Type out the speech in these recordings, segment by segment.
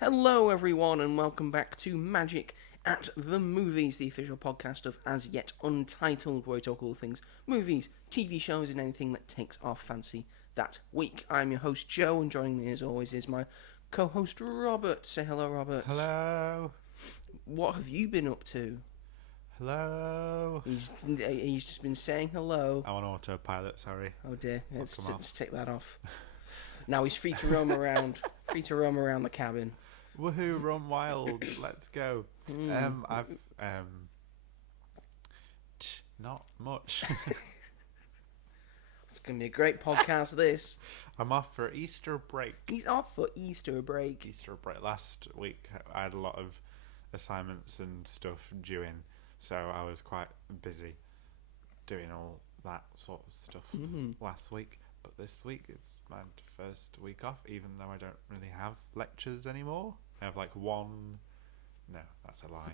Hello, everyone, and welcome back to Magic at the Movies, the official podcast of As Yet Untitled, where we talk all things movies, TV shows, and anything that takes our fancy that week. I'm your host, Joe, and joining me, as always, is my co-host, Robert. Say hello, Robert. Hello. What have you been up to? Hello. He's just been saying hello. I'm on autopilot, sorry. Oh dear, Oh, come on. let's take that off. Now he's free to roam around, the cabin. Woohoo, run wild. Let's go. I've not much. It's going to be a great podcast, this. I'm off for Easter break. He's off for Easter break. Last week I had a lot of assignments and stuff due in, so I was quite busy doing all that sort of stuff last week. But this week is my first week off, even though I don't really have lectures anymore. I have like one. No, that's a lie.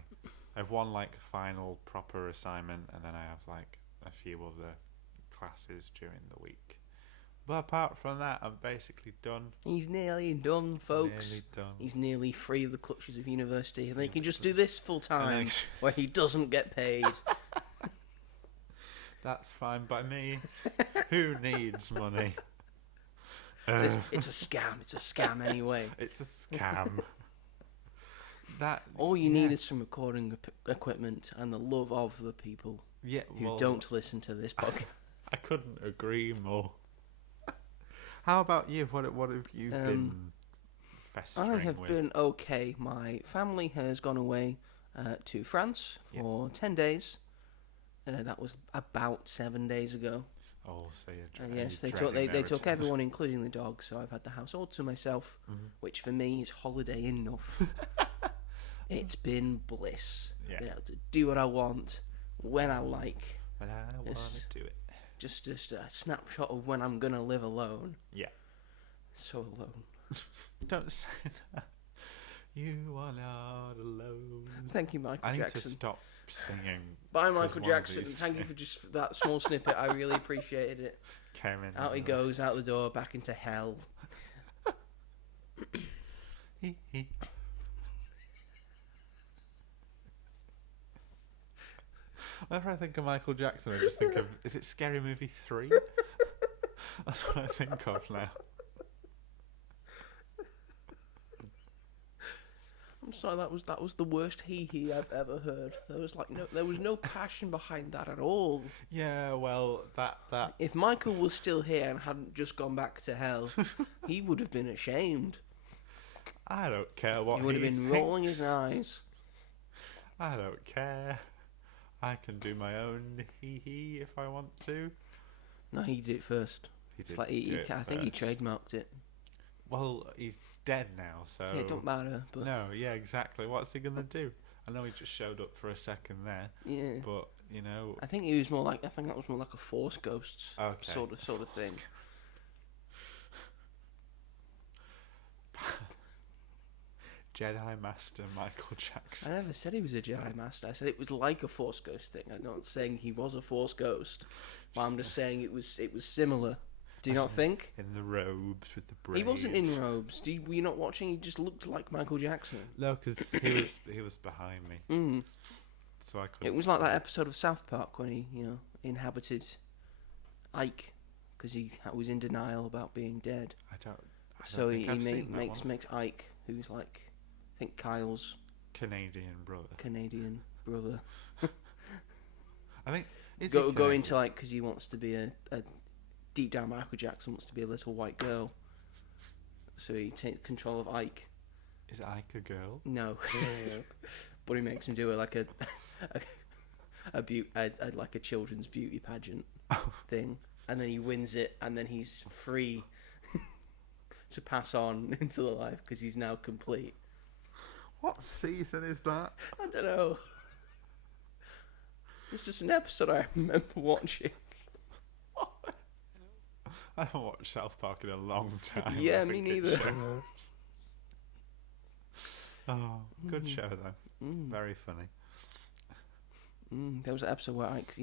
I have one like final proper assignment, and then I have like a few other classes during the week. But apart from that, I'm basically done. He's nearly done, folks. Nearly done. He's nearly free of the clutches of university, and they can just do this full time, then- where he doesn't get paid. That's fine by me. Who needs money? It's a scam. It's a scam anyway. It's a scam. All you need is some recording equipment and the love of the people who don't listen to this podcast. I couldn't agree more. How about you? What have you been festering I have with? been okay. My family has gone away to France for 10 days. That was about 7 days ago. Oh, so Yes, they took everyone, including the dog. So I've had the house all to myself, which for me is holiday enough. It's been bliss. Yeah. Being able to do what I want, when I like. But I want to do it. Just a snapshot of when I'm gonna live alone. Yeah. So alone. Don't say that. You are not alone. Thank you, Michael I need Jackson. to stop singing. Bye, 'cause Michael one of Jackson. these Thank you for just that small snippet. I really appreciated it. came in. Out he goes, out the door, back into hell. Whenever I think of Michael Jackson, I just think of, is it Scary Movie 3? That's what I think of now. I'm sorry, that was the worst hee I've ever heard. There was no passion behind that at all. Yeah, well, that If Michael was still here and hadn't just gone back to hell, he would have been ashamed. I don't care what He would have been thinks. rolling his eyes. I don't care. I can do my own hee if I want to. No, he did it first. He It's did like do it I think he first. trademarked it. Well, he's dead now, so Yeah, it don't matter. But no, yeah, exactly. What's he gonna do? I know he just showed up for a second there, yeah, but you know, I think that was more like a Force Ghosts okay. sort of thing. Jedi Master Michael I Jackson. never said he was a Jedi Master. I said it was like a Force Ghost thing. I'm not saying he was a Force Ghost, but I'm just saying it was similar. Do you not think? In the robes with the braids. He wasn't in robes. Were you not watching? He just looked like Michael Jackson. No, because he was behind me, Mm. so I couldn't. It was like see that it. episode of South Park when he, inhabited Ike because he was in denial about being dead. I don't So think he I've seen that makes one. Ike, who's like, I think Kyle's Canadian brother. Canadian brother, I think go Canadian? into like because he wants to be a deep down Michael Jackson wants to be a little white girl. So he takes control of Ike. Is Ike a girl? No, but he makes him do like a like a children's beauty pageant thing, and then he wins it, and then he's free to pass on into the life because he's now complete. What season is that? I don't know. It's just an episode I remember watching. I haven't watched South Park in a long time. Yeah, I me think it neither. shows. Oh, good show though. Very funny. There was an episode where Ike,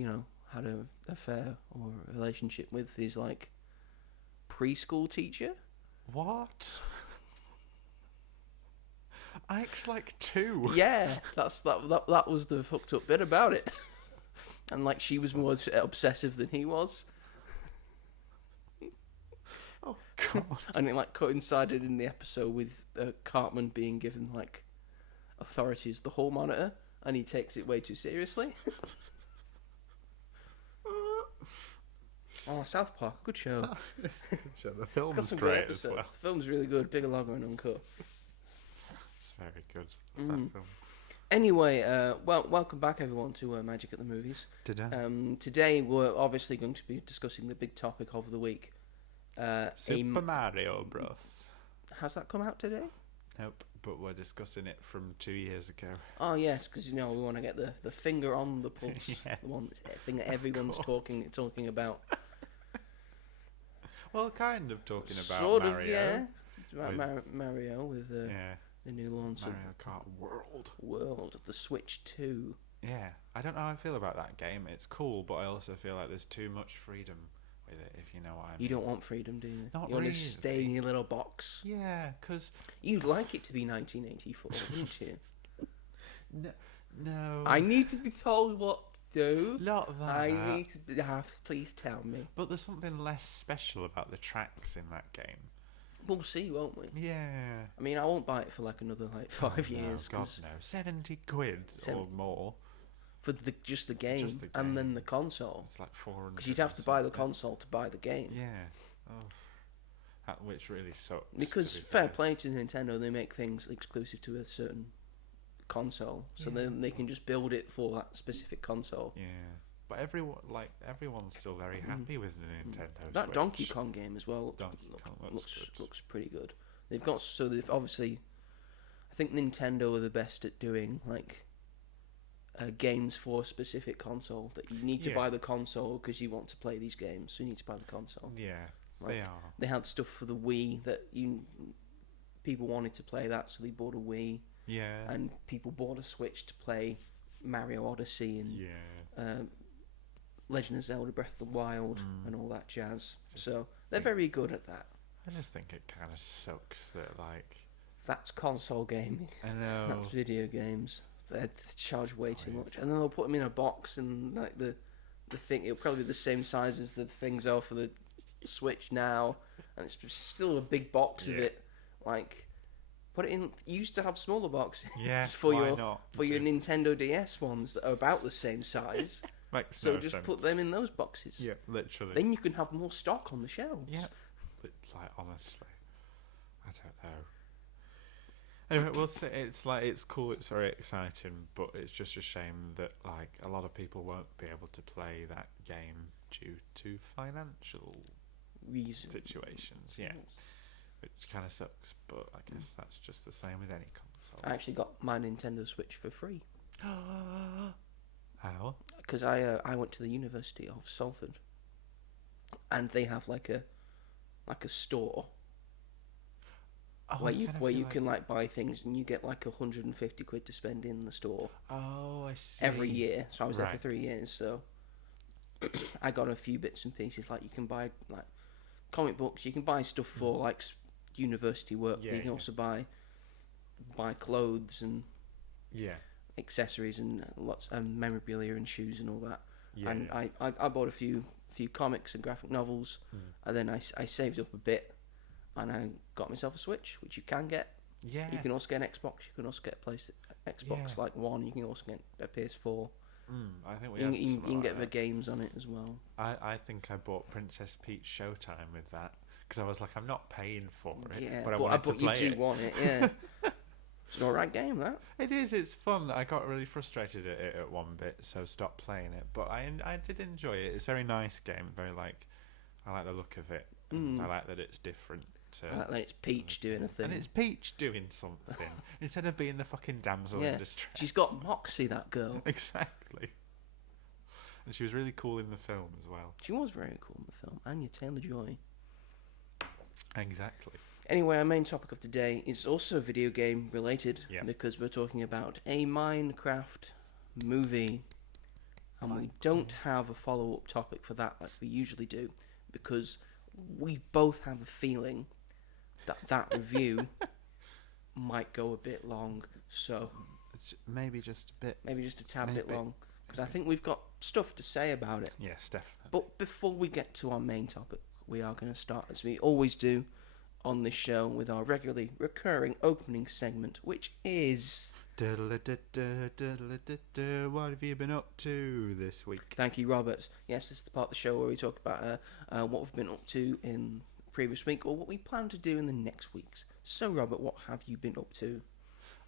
had an affair or a relationship with his like preschool teacher. What? I actually like 2. Yeah, that was the fucked up bit about it. And like she was more obsessive than he was. Oh god. And it like coincided in the episode with Cartman being given like authority as the hall monitor, and he takes it way too seriously. Oh, South Park, good show. The It's got film's some good great as episodes. well. The film's really good. Bigger, longer, and uncut. It's very good. Mm. That film. Anyway, welcome back everyone to Magic at the Movies. Did Today we're obviously going to be discussing the big topic of the week. Super Mario Bros. Has that come out today? Nope, but we're discussing it from 2 years ago. Oh yes, because we want to get the finger on the pulse, Yes, the thing that everyone's talking about. Well, kind of talking about Sort Mario. of, yeah. It's about with- Mario with Yeah, the new launch Mario Kart World. of World, the Switch 2. Yeah, I don't know how I feel about that game. It's cool, but I also feel like there's too much freedom with it, if you know what I mean. You don't want freedom, do you? Not you want to really. stay in your little box. Yeah, because... You'd like it to be 1984, wouldn't you? No. I need to be told what to do. Not that. I need to please tell me. But there's something less special about the tracks in that game. We'll see, won't we? Yeah. I mean, I won't buy it for like another 5 years. No, God 'cause no. 70 quid or more. for just the game, Just the and then game. the console. It's like 400. Because you'd have to buy the something. console to buy the game. Yeah. Oh. That, which really sucks. Because to be fair play to Nintendo, they make things exclusive to a certain console, so Yeah. then they can just build it for that specific console. Yeah. But everyone's still very happy with the Nintendo That Switch. Donkey Kong game as well Donkey Kong looks good. looks pretty good. They've obviously, I think Nintendo are the best at doing like games for a specific console, that you need to Yeah. buy the console because you want to play these games, so you need to buy the console. Yeah, Like, they are. They had stuff for the Wii that people wanted to play that, so they bought a Wii, Yeah. and people bought a Switch to play Mario Odyssey and Yeah. Legend of Zelda Breath of the Wild Mm. and all that jazz. So they're very good at that. I just think it kind of sucks that, like... That's console gaming. I know... That's video games. They charge way too yeah. much, and then they'll put them in a box, and like the thing, it'll probably be the same size as the things are for the Switch now, and it's still a big box of Yeah. it. Like, put it in. You used to have smaller boxes Yeah, for why your not? for your Nintendo DS ones that are about the same size. Makes So no just sense. put them in those boxes. Yeah, literally. Then you can have more stock on the shelves. Yeah. But, like, honestly, I don't know. Anyway, well, it's cool, it's very exciting, but it's just a shame that, like, a lot of people won't be able to play that game due to financial Reason. situations. Yeah, which kind of sucks, but I guess that's just the same with any console. I actually got my Nintendo Switch for free How? because I went to the University of Salford, and they have like a store where you can like buy things, and you get like 150 quid to spend in the store Oh, I see. every year. So I was there for Right. 3 years. So I got a few bits and pieces. Like you can buy like comic books. You can buy stuff for like university work. Yeah, but you can yeah. also buy clothes and Yeah. accessories and lots and memorabilia and shoes and all that. Yeah. And I bought a few comics and graphic novels, Mm. and then I saved up a bit, and I got myself a Switch, which you can get. Yeah. You can also get an Xbox. You can also get a Xbox Yeah. like One. You can also get a PS4. I think we You, had can- you something can like get the that. games on it as well. I think I bought Princess Peach Showtime with that because I was like, I'm not paying for it, Yeah, but I wanted to you play do it. want it. Yeah, it's an alright game that. It is. It's fun. I got really frustrated at it at one bit, so stopped playing it. But I did enjoy it. It's a very nice game. Very like, I like the look of it. And I like that it's different. Like it's Peach doing a thing. And it's Peach doing something instead of being the fucking damsel Yeah, in distress. she's got moxie, that girl. Exactly. And she was really cool in the film as well. She was very cool in the film. Anya Taylor-Joy. Exactly. Anyway, our main topic of today is also video game related, Yeah. because we're talking about a Minecraft movie, and we don't have a follow-up topic for that like we usually do, because we both have a feeling that review might go a bit long, so Maybe just a bit. maybe just a tad bit Maybe. long, because I think we've got stuff to say about it. Yes, definitely. But before we get to our main topic, we are going to start, as we always do on this show, with our regularly recurring opening segment, which is... What have you been up to this week? Thank you, Robert. Yes, this is the part of the show where we talk about what we've been up to in the previous week, or what we plan to do in the next weeks. So, Robert, what have you been up to?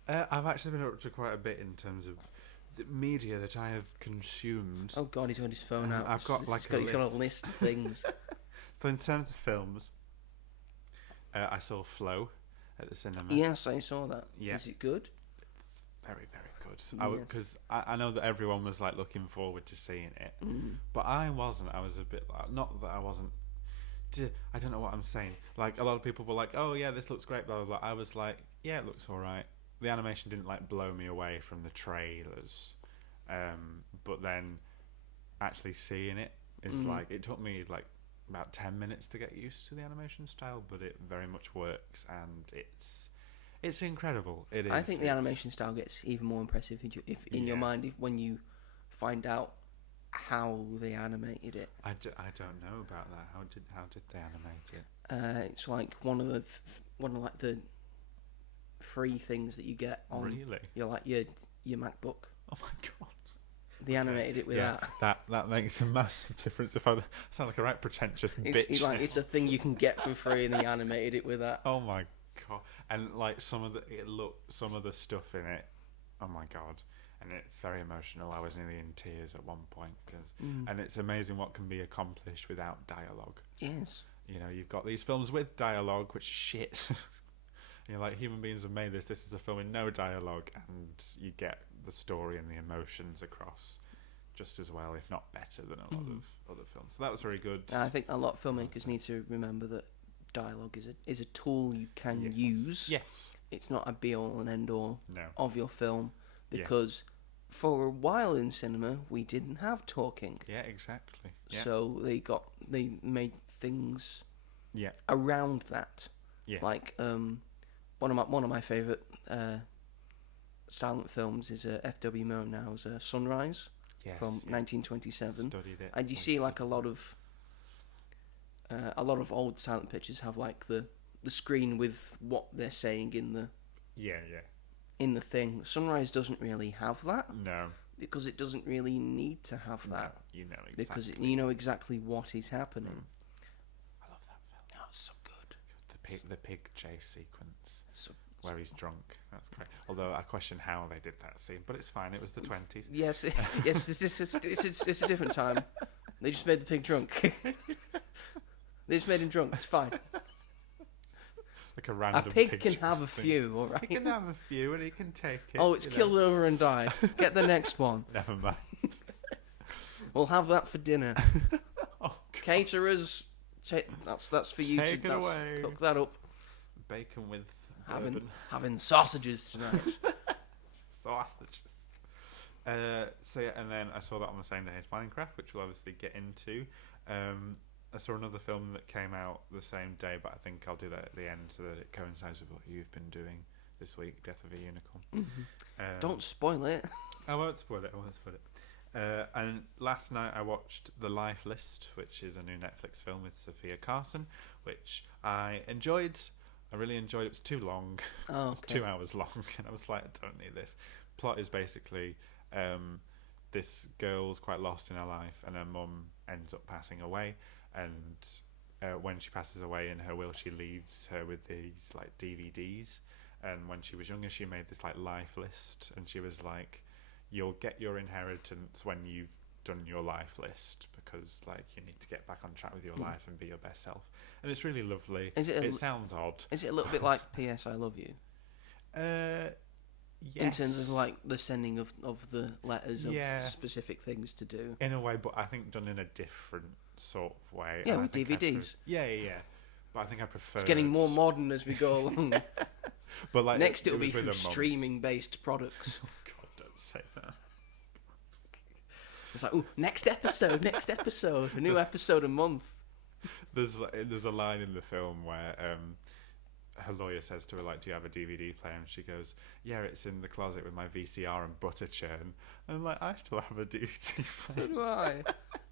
I've actually been up to quite a bit in terms of the media that I have consumed. Oh God, he's got his phone out. I've got He's got a list of things. So in terms of films, I saw Flow at the cinema. Yes, I saw that. Yeah. Is it good? Very, very good. Yes. Because I know that everyone was like looking forward to seeing it, Mm. but I wasn't. I was a bit like, not that I wasn't. I don't know what I'm saying. Like a lot of people were like, "Oh yeah, this looks great." Blah blah blah. I was like, "Yeah, it looks alright." The animation didn't like blow me away from the trailers, but then actually seeing it is like, it took me like about 10 minutes to get used to the animation style, but it very much works, and it's incredible. It is. I think the animation style gets even more impressive if in your mind when you find out how they animated it. I don't know about that. How did they animate it? It's like one of the free things that you get on Really? your MacBook. Oh my god. They animated it with that. That makes a massive difference. If I sound like a right pretentious bitch. It's a thing you can get for free, and they animated it with that. Oh my god! And like some of the stuff in it. Oh my god! And it's very emotional. I was nearly in tears at one point and it's amazing what can be accomplished without dialogue. Yes. You know, you've got these films with dialogue, which is shit. You know, like human beings have made this. This is a film with no dialogue, and you get the story and the emotions across just as well, if not better, than a lot of other films. So that was very good. And I think a lot of filmmakers need to remember that dialogue is a tool you can use. Yes. It's not a be all and end all No. of your film, because for a while in cinema we didn't have talking. Yeah, exactly. Yeah. So they made things Yeah. around that. Yeah. Like one of my favourite silent films is F.W. Murnau's Sunrise Yes, from 1927. Studied it. And you see like a lot of old silent pictures have like the screen with what they're saying in the thing. Sunrise doesn't really have that, No. because it doesn't really need to have that, No, you know exactly. because you know exactly what is happening. I love that film. Oh, it's so good. The pig chase sequence So, where he's drunk. That's great. Although I question how they did that scene, but it's fine. It was the 20s. yes, it's a different time. They just made the pig drunk. They just made him drunk. It's fine. Like a random A pig can chase have a thing. few, all right. He can have a few and he can take it. Oh, it's you know. killed over and died. Get the next one. Never mind. We'll have that for dinner. Oh, God. Caterers, that's for you Take to it away. cook that up. Bacon with Having sausages tonight. sausages. So yeah, and then I saw that on the same day as Minecraft, which we'll obviously get into. I saw another film that came out the same day, but I think I'll do that at the end so that it coincides with what you've been doing this week, Death of a Unicorn. Don't spoil it. I won't spoil it. And last night I watched The Life List, which is a new Netflix film with Sophia Carson, which I enjoyed. I really enjoyed it. It was too long. Oh, It's okay. 2 hours long, and I was like, I don't need this. Plot is basically this girl's quite lost in her life, and her mum ends up passing away. And when she passes away, in her will, she leaves her with these like DVDs. And when she was younger, she made this like life list, and she was like, "You'll get your inheritance when you've done your life list, because like you need to get back on track with your life and be your best self." And it's really lovely. Is it It sounds odd. Is it a little bit like P.S. I Love You? Yes. In terms of like the sending of the letters of Yeah. specific things to do. In a way, but I think done in a different sort of way. Yeah, And I with think I DVDs. Yeah. But I think I prefer. It's getting more modern as we go along. But like Next it'll be was with through a mum. streaming based products. Oh God, don't say that. It's like, ooh, next episode, a new episode a month. There's a line in the film where her lawyer says to her, like, do you have a DVD player? And she goes, yeah, it's in the closet with my VCR and butter churn. And I'm like, I still have a DVD player. So do I.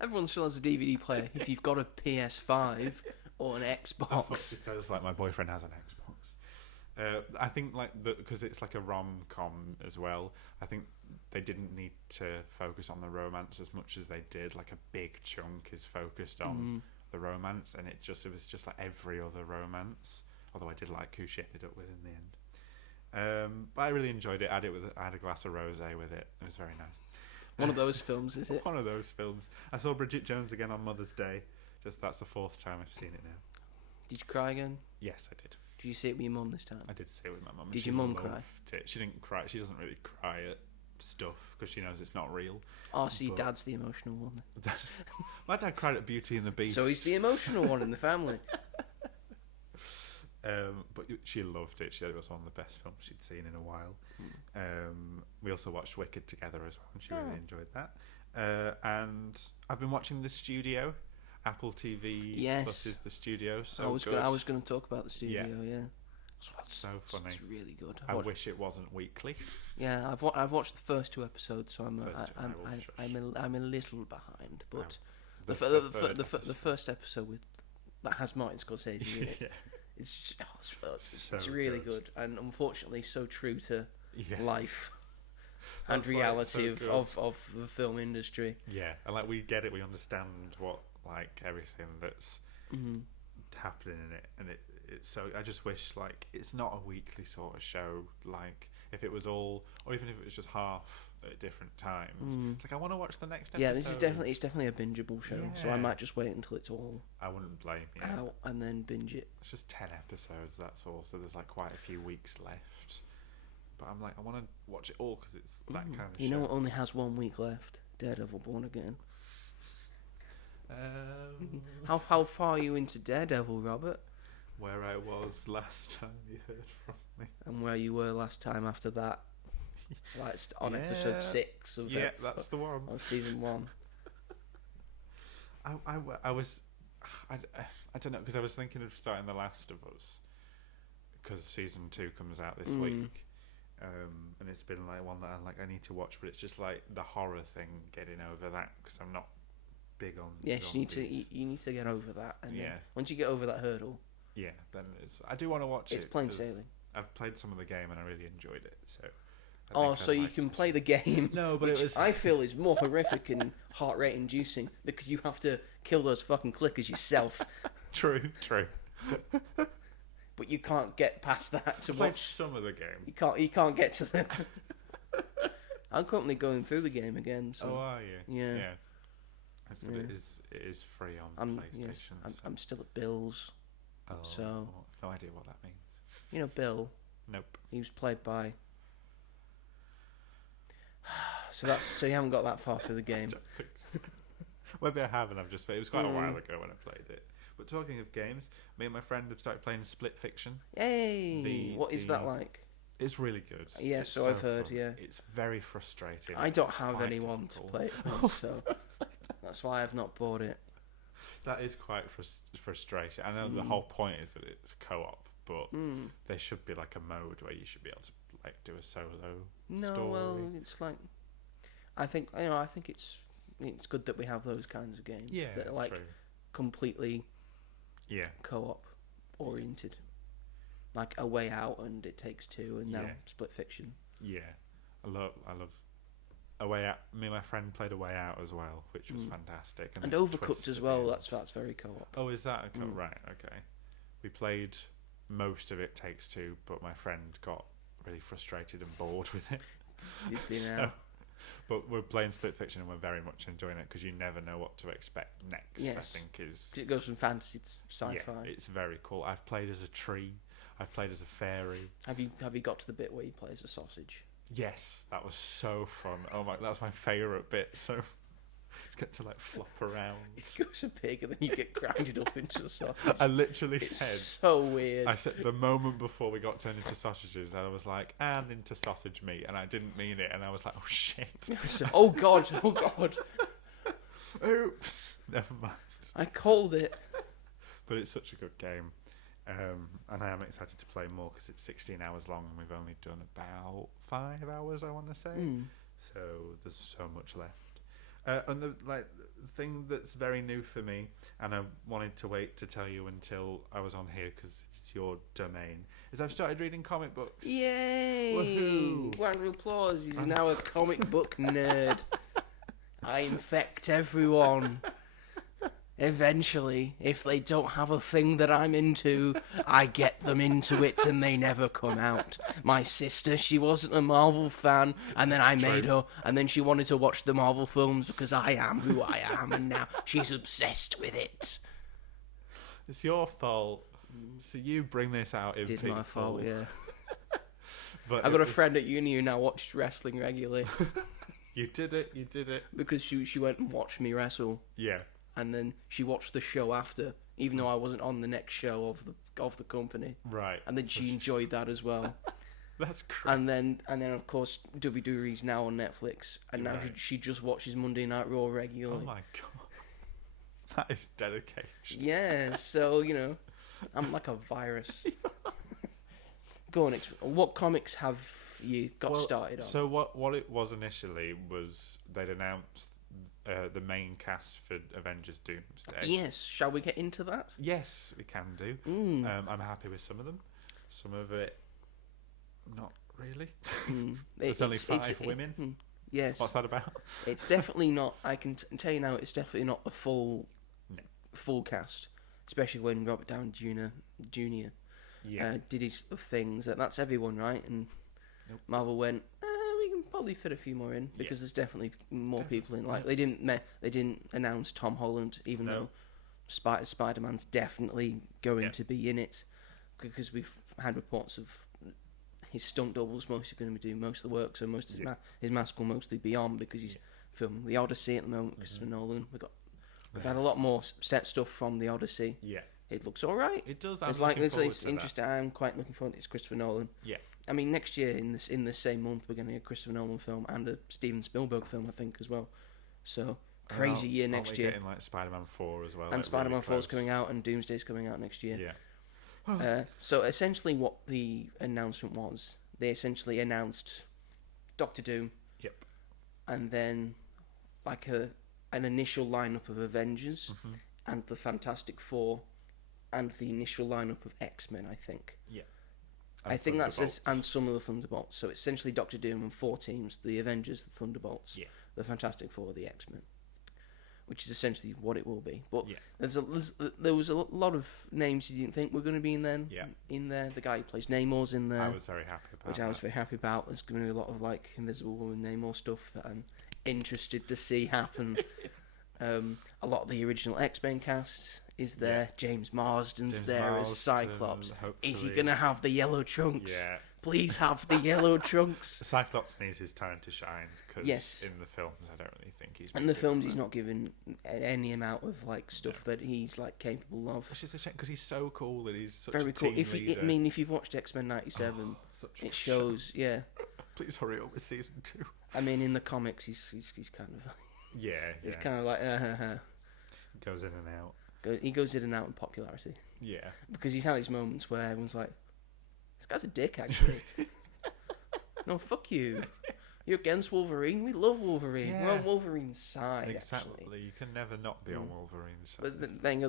Everyone still has a DVD player if you've got a PS5 or an That's what she Xbox. says, like, my boyfriend has an Xbox. I think, like, because it's like a rom-com as well, I think they didn't need to focus on the romance as much as they did. Like, a big chunk is focused on the romance, and it was just like every other romance. Although I did like who she ended up with in the end. But I really enjoyed it. I had a glass of rosé with it. It was very nice. One of those films, is it? One of those films. I saw Bridget Jones again on Mother's Day. That's the 4th time I've seen it now. Did you cry again? Yes, I did. Did you see it with your mum this time? I did see it with my mum. Did your mum cry? She didn't cry. She doesn't really cry at stuff because she knows it's not real. Oh, so your But- dad's the emotional one then. My dad cried at Beauty and the Beast. So he's the emotional one in the family. But she loved it. She said it was one of the best films she'd seen in a while. We also watched Wicked together as well, and she really enjoyed that. And I've been watching The Studio. Apple TV Yes. Plus is The Studio. So I was good. going to talk about the studio. Yeah. So funny. It's really good. I wish it wasn't weekly. Yeah, I've watched the first 2 episodes, so I'm a little behind. But the first episode that has Martin Scorsese in it, Yeah. it's So really good. good, and unfortunately so true to Yeah. life and That's why it's reality so good. of the film industry. Yeah, and like we get it, we understand what like everything that's happening in it, and it's so. I just wish like it's not a weekly sort of show. Like if it was all, or even if it was just half at different times. It's like I want to watch the next episode. Yeah, it's definitely a bingeable show. So I Yeah. might just wait until it's all I wouldn't blame you. out and then binge it. It's just 10 episodes. That's all. So there's like quite a few weeks left. But I'm like, I want to watch it all because it's that kind of You show. know, it only has 1 week left. Daredevil Born Again. How far are you into Daredevil, Robert? Where I was last time you heard from me. And where you were last time after that? It's like on episode Yeah. 6 of Yeah, that's the one. of season 1. I was, I don't know, because I was thinking of starting The Last of Us, because season 2 comes out this week, and it's been like one that I need to watch, but it's just like the horror thing, getting over that, because I'm not big on. Yes, zombies. you need to get over that, and then Yeah. once you get over that hurdle, Yeah, then I do want to watch it. it's plain 'cause sailing. I've played some of the game and I really enjoyed it, so. I Oh, think so I'd you like can it. play the game, No, but which it was I feel is more horrific and heart rate inducing because you have to kill those fucking clickers yourself, true. but you can't get past that to I played watch. some of the game. You can't get to the. I'm currently going through the game again, so Oh, are you? Yeah. Yeah. That's good. Yeah. It is free on I'm PlayStation. so- I'm still at Bill's. Oh, so- no idea what that means. You know Bill. Nope. He was played by. So you haven't got that far through the game. Don't think so. Maybe I have, and I've just. It was quite a while ago when I played it. But talking of games, me and my friend have started playing Split Fiction. Yay! What is that the- like? It's really good. Yeah, It's so I've heard, fun. yeah. It's very frustrating. I don't It's have quite anyone to difficult. play it with, so that's why I've not bought it. That is quite frustrating. I know the whole point is that it's co-op, but there should be like a mode where you should be able to like do a solo No, story. well, it's like I think it's good that we have those kinds of games Yeah, that are like true. completely Yeah, co-op oriented, like A Way Out and It Takes Two, and now Yeah. Split Fiction. yeah. I love A Way Out. Me and my friend played A Way Out as well, which was fantastic. And then Overcooked Twist as at well. the end. That's very co-op. Oh, is that right? Okay. We played most of It Takes Two, but my friend got really frustrated and bored with it. Did they So- now? But we're playing Split Fiction and we're very much enjoying it because you never know what to expect next. I Yes. think is It goes from fantasy to sci-fi. yeah, it's very cool. I've played as a tree. I've played as a fairy. Have you got to the bit where you play as a sausage? Yes, that was so fun. Oh my, that's my favourite bit. So you get to like flop around. It goes a pig and then you get grounded up into a sausage. I literally It's said. so weird. I said the moment before we got turned into sausages, I was like, and into sausage meat, and I didn't mean it, and I was like, oh shit, Oh god! Oh god! oops, never mind. I called it. But it's such a good game. And I am excited to play more because it's 16 hours long and we've only done about 5 hours, I want to say. So there's so much left. And the thing that's very new for me, and I wanted to wait to tell you until I was on here because it's your domain, is I've started reading comic books. Yay! Woohoo! Round of applause. He's now a comic book nerd. I infect everyone. Eventually, if they don't have a thing that I'm into, I get them into it and they never come out. My sister, she wasn't a Marvel fan, and then I made her, and then she wanted to watch the Marvel films because I am who I am, and now she's obsessed with it. It's your fault. So you bring this out in It is people. my fault, yeah. But I've got a friend at uni who now watches wrestling regularly You did it. because she went and watched me wrestle. Yeah. And then she watched the show after, even though I wasn't on the next show of the company. Right. And then she enjoyed that as well. That's great. And then of course WWE's now on Netflix, and now Right. she just watches Monday Night Raw regularly. Oh my god. That is dedication. Yeah, so I'm like a virus. Go on, what comics have you got started on? So what it was initially was they'd announced the main cast for Avengers Doomsday. Yes, shall we get into that? Yes, we can do. I'm happy with some of them. Some of it, not really. There's only 5 women. Yes. What's that about? It's definitely not. I can tell you now, it's definitely not the full cast. Especially when Robert Downey Jr. Did his things. That's everyone, right? And Marvel went, we can probably fit a few more in because there's definitely more people in. Like they didn't announce Tom Holland, even though Spider-Man's definitely going to be in it, because we've had reports of his stunt double's mostly going to be doing most of the work, so most of his mask will mostly be on because he's filming the Odyssey at the moment. Christopher Nolan. We've had a lot more set stuff from the Odyssey. Yeah. It looks all right. It does. It's interesting. I'm quite looking forward to it. It's Christopher Nolan. Yeah. I mean, next year in the same month we're going to get a Christopher Nolan film and a Steven Spielberg film, I think, as well. So crazy year next year. Getting like Spider-Man 4 as well. And like, Spider-Man really 4 is close. coming out, and Doomsday's coming out next year. Yeah. So essentially, what the announcement was, they essentially announced Doctor Doom. Yep. And then like an initial lineup of Avengers and the Fantastic Four and the initial lineup of X-Men, I think. Yeah. I think that's and some of the Thunderbolts. So it's essentially Doctor Doom and 4 teams: the Avengers, the Thunderbolts, the Fantastic Four, the X-Men, which is essentially what it will be. But there was a lot of names you didn't think were going to be in there. Yeah. In there, the guy who plays Namor's in there. I was very happy about which I was very happy about. There's going to be a lot of like Invisible Woman Namor stuff that I'm interested to see happen. A lot of the original X-Men cast is there. James Marsden's there as Cyclops. Is he going to have the yellow trunks? Yeah. Please have the yellow trunks. Cyclops needs his time to shine because in the films I don't really think he's. In the films, he's not given any amount of like stuff that he's like capable of. Which is a shame because he's so cool that he's such very a cool. team leader. If you've watched X-Men '97, it shows. Yeah. Please hurry up with season 2. I mean, in the comics, he's kind of. It's kind of like goes in and out. He goes in and out in popularity. Yeah. Because he's had his moments where everyone's like, this guy's a dick, actually. No, fuck you. You're against Wolverine? We love Wolverine. Yeah. We're on Wolverine's side, Exactly. actually. You can never not be on Wolverine's side. But then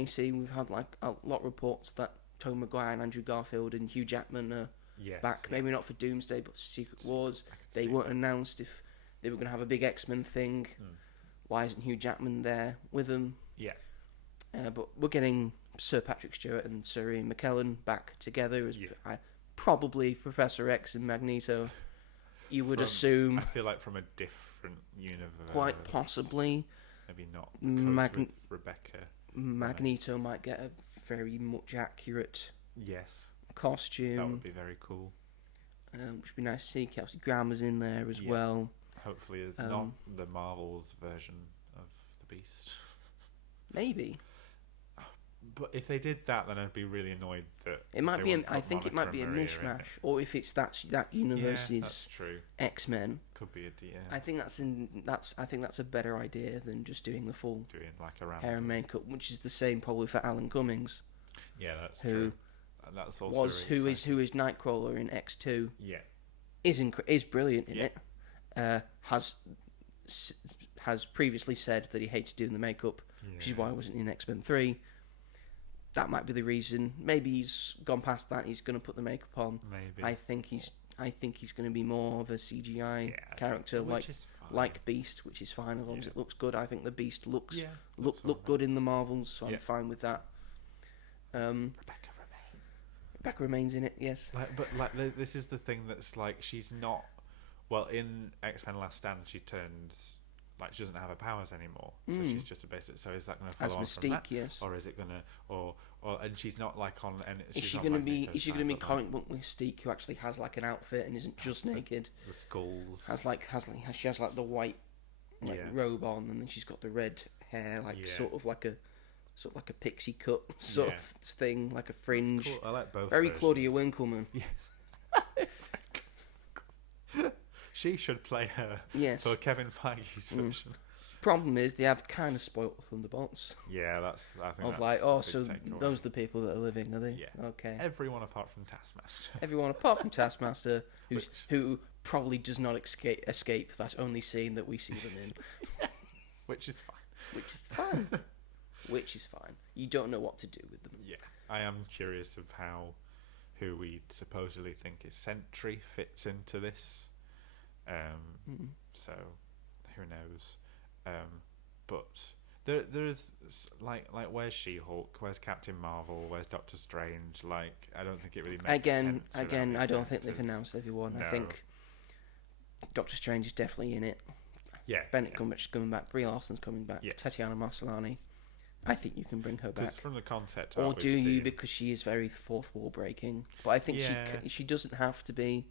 you see, we've had like a lot of reports that Tobey Maguire and Andrew Garfield and Hugh Jackman are back. Yeah. Maybe not for Doomsday, but Secret Wars. They weren't announced if they were going to have a big X-Men thing. Why isn't Hugh Jackman there with them? Yeah. But we're getting Sir Patrick Stewart and Sir Ian McKellen back together as probably Professor X and Magneto. You would assume. I feel like from a different universe. Quite possibly. Maybe not. With Rebecca. Magneto might get a very much accurate costume. That would be very cool. Which would be nice to see. Kelsey Grammer's in there as well. Hopefully it's not the Marvel's version of the Beast. Maybe. But if they did that, then I'd be really annoyed that it might be. I think it might be a mishmash, or if it's that universe's X-Men, could be a I think that's a better idea than just doing the full like a hair and makeup, which is the same probably for Alan Cummings. Yeah, that's who true. That's also who is Nightcrawler in X2, yeah, is brilliant in Yeah. it. Has previously said that he hated doing the makeup, which is why I wasn't in X-Men 3. That might be the reason. Maybe he's gone past that. He's going to put the makeup on. maybe. I think he's going to be more of a CGI Yeah, character, which is fine. like Beast, which is fine as long as Yeah. it looks good. I think the Beast looks yeah, look alright. good in the Marvels, so I'm Yeah. fine with that. Rebecca Romijn. Rebecca remains in it, yes. This is the thing that's like she's not. Well, in X-Men Last Stand, she turns like she doesn't have her powers anymore, so she's just a basic. So is that going to As follow on from Mystique, that, yes. or is it going to, or and she's not like on? And Is she going to be? Is she going to be comic book Mystique, who actually has like an outfit and isn't just naked? the skulls? She has like the white Yeah. robe on, and then she's got the red hair, like Yeah. sort of like a pixie cut sort Yeah. of thing, like a fringe. Cool. I like both. Very versions. Claudia Winkleman. Yes. She should play her Yes. for Kevin Feige's version. Problem is, they have kind of spoilt the Thunderbolts. Yeah, I think Of that's like, a oh, big so takeaway. those are the people that are living, are they? Yeah. Okay. Everyone apart from Taskmaster. Everyone apart from Taskmaster, who probably does not escape that only scene that we see them in, Which is fine. which is fine. Which is fine. You don't know what to do with them. Yeah, I am curious of how who we supposedly think is Sentry fits into this. So who knows? But there's like where's She-Hulk? Where's Captain Marvel? Where's Doctor Strange? Like I don't think it really makes sense. without Again, these I don't think they've characters. announced everyone. No. I think Doctor Strange is definitely in it. Yeah, Benedict Cumberbatch is coming back. Brie Larson's coming back. Yeah. Tatiana Maslany. I think you can bring her back. because from the concept Or art do we've you, seen- because she is very fourth wall breaking. But I think Yeah. she doesn't have to be.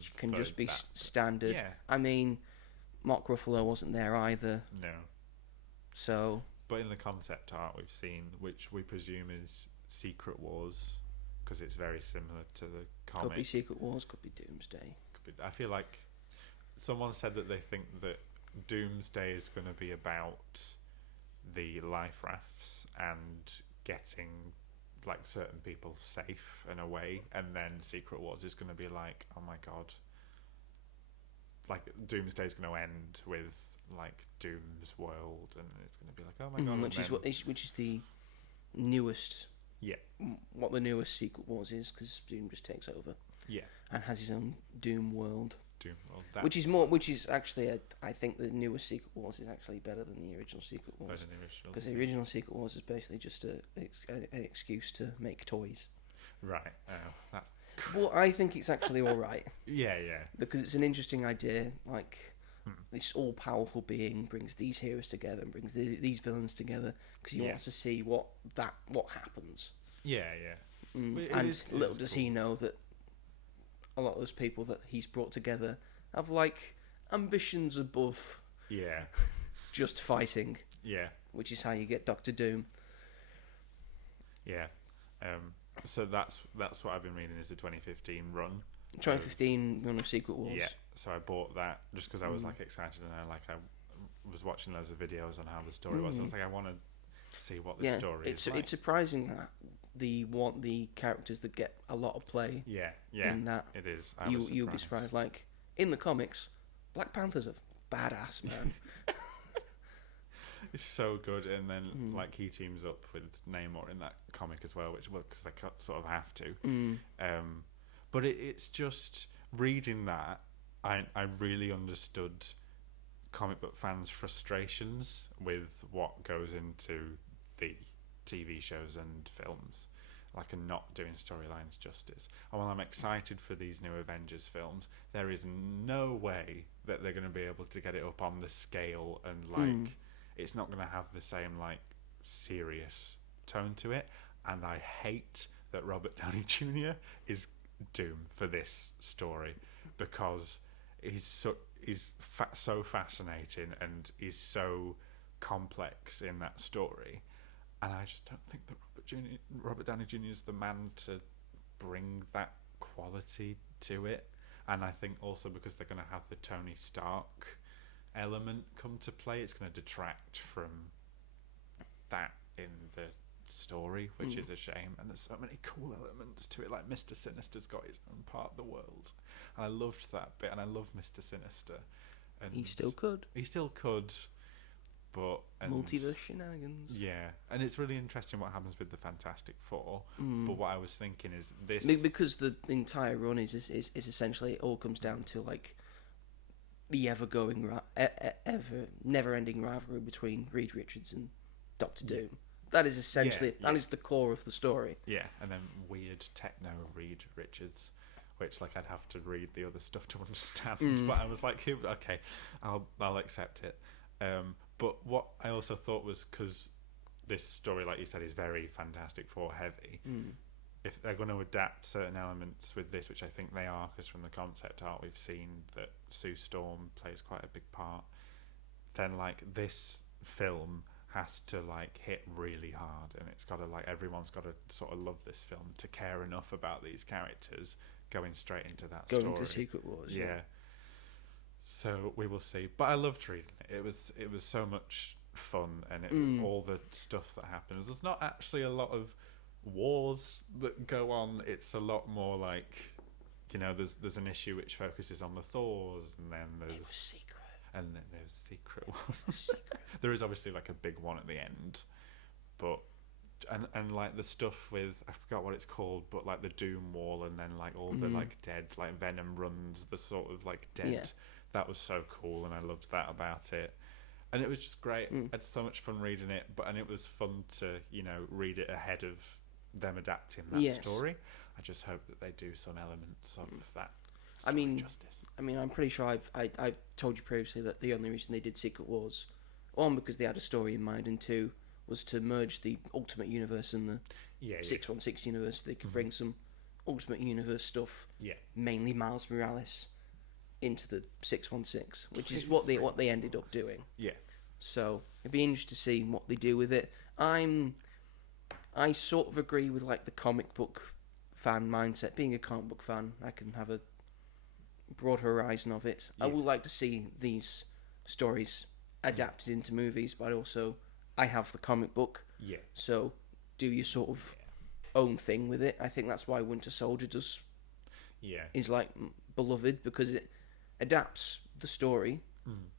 She can for just be that. standard. Yeah, I mean, Mark Ruffalo wasn't there either. no. So, But in the concept art we've seen, which we presume is Secret Wars, because it's very similar to the could be comic. Secret Wars, could be Doomsday. I feel like someone said that they think that Doomsday is going to be about the life rafts and getting like certain people safe and away, and then Secret Wars is going to be like, oh my god, like Doomsday is going to end with like Doom's world, and it's going to be like, oh my god, Which and is then- which is the newest. Yeah. What the newest Secret Wars is, because Doom just takes over yeah, and has his own Doom world. Doom world. Which is actually, I think the newest Secret Wars is actually better than the original Secret Wars. better than the original. Because the original Secret Wars is basically just an excuse to make toys. Right. That, Well, I think it's actually all right yeah. because it's an interesting idea. Like this all-powerful being brings these heroes together and brings these villains together because he Yeah. wants to see what happens. Yeah. Well, it And is little does he cool. know that a lot of those people that he's brought together have like ambitions above Yeah. just fighting, Yeah. which is how you get Doctor Doom. Yeah. So that's what I've been reading is the 2015 run. 2015 run of Secret Wars. Yeah. So I bought that just because I was like excited, and I was watching loads of videos on how the story was. I was like, I want to see what the story it's is like. it's surprising that the characters that get a lot of play Yeah. in that. It is. You'll be surprised. Like in the comics, Black Panther's a badass man. It's so good, and then like he teams up with Namor in that comic as well, which because they sort of have to. But it's just reading that I really understood comic book fans' frustrations with what goes into the TV shows and films, like and not doing storylines justice. And while I'm excited for these new Avengers films, there is no way that they're going to be able to get it up on the scale and like. It's not going to have the same like serious tone to it, and I hate that Robert Downey Jr. is Doom for this story because he's so fascinating and he's so complex in that story, and I just don't think that Robert Downey Jr. is the man to bring that quality to it. And I think also because they're going to have the Tony Stark element come to play, it's going to detract from that in the story, which is a shame. And there's so many cool elements to it. Like Mr. Sinister's got his own part of the world, and I loved that bit. And I love Mr. Sinister. And He still could. But Multiverse shenanigans. Yeah, and it's really interesting what happens with the Fantastic Four. But what I was thinking is this, because the entire run is essentially, it all comes down to like the ever never-ending rivalry between Reed Richards and Doctor Doom. That is essentially that is the core of the story. Yeah, and then weird techno Reed Richards, which like I'd have to read the other stuff to understand. But I was like, okay, I'll accept it. But what I also thought was, because this story, like you said, is very Fantastic Four heavy. If they're going to adapt certain elements with this, which I think they are, because from the concept art we've seen that Sue Storm plays quite a big part, then like this film has to like hit really hard, and it's got to like, everyone's got to sort of love this film to care enough about these characters going straight into that story. Going to Secret Wars. Yeah. So we will see. But I loved reading it. It was so much fun, and all the stuff that happens. There's not actually a lot of wars that go on. It's a lot more like, you know, there's an issue which focuses on the Thors, and then there's Secret Wars. There is obviously like a big one at the end, but and like the stuff with, I forgot what it's called, but like the Doom Wall, and then like all the like dead, like Venom runs the sort of like dead. Yeah. That was so cool, and I loved that about it. And it was just great. I had so much fun reading it, and it was fun to, you know, read it ahead of them adapting that story. I just hope that they do some elements of that story justice. I mean, I'm pretty sure I've told you previously that the only reason they did Secret Wars, one, because they had a story in mind, and two, was to merge the Ultimate Universe and the 616 universe, so they could bring some Ultimate Universe stuff, mainly Miles Morales, into the 616, which is what they ended up doing. Yeah. So it'd be interesting to see what they do with it. I sort of agree with like the comic book fan mindset. Being a comic book fan, I can have a broad horizon of it. I would like to see these stories adapted into movies, but I have the comic book. Yeah. So do your sort of own thing with it. I think that's why Winter Soldier is like beloved, because it adapts the story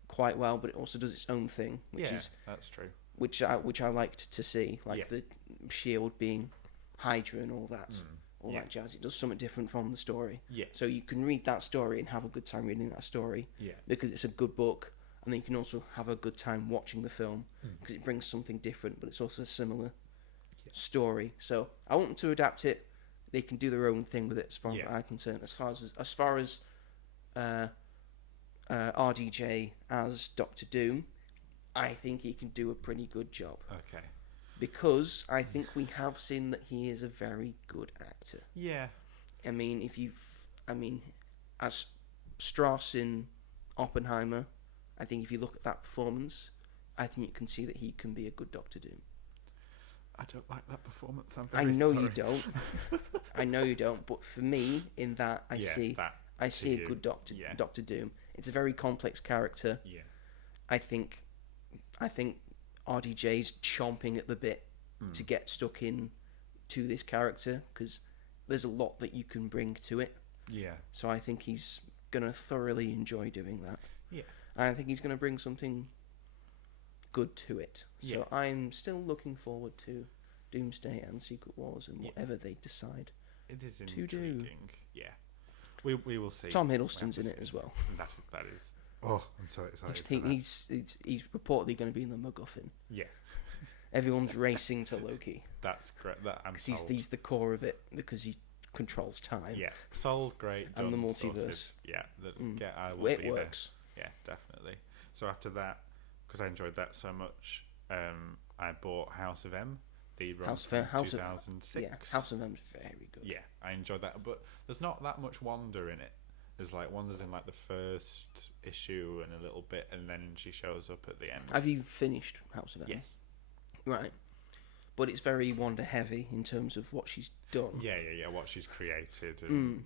quite well, but it also does its own thing, that's true. Which I liked to see, like the shield being Hydra and all that, that jazz. It does something different from the story. Yeah. So you can read that story and have a good time reading that story. Yeah. Because it's a good book, and then you can also have a good time watching the film because it brings something different, but it's also a similar story. So I want them to adapt it. They can do their own thing with it, as far as I'm concerned. As far as RDJ as Doctor Doom, I think he can do a pretty good job. Okay. Because I think we have seen that he is a very good actor. Yeah. I mean, as Strauss in Oppenheimer, I think if you look at that performance, I think you can see that he can be a good Doctor Doom. I don't like that performance. I know you don't. I know you don't. But for me, in that, I see a good Doctor Doom. It's a very complex character. Yeah. I think RDJ's chomping at the bit to get stuck in to this character, because there's a lot that you can bring to it. Yeah. So I think he's gonna thoroughly enjoy doing that. Yeah. And I think he's gonna bring something good to it. So I'm still looking forward to Doomsday and Secret Wars and whatever they decide. It is intriguing. Yeah. We will see. Tom Hiddleston's in it as well. That is. Oh, I'm so excited. He's reportedly going to be in the MacGuffin. Yeah. Everyone's racing to Loki. That's great. Because he's the core of it, because he controls time. Yeah. Sold, great. Done, and the multiverse. Sorted. Yeah. It works. Yeah, definitely. So after that, because I enjoyed that so much, I bought House of M. The run from 2006. House of M's very good. Yeah, I enjoyed that, but there's not that much Wanda in it. There's like Wanda's in like the first issue and a little bit, and then she shows up at the end. Have you finished House of M? Yes. Right, but it's very Wanda heavy in terms of what she's done. Yeah, what she's created, and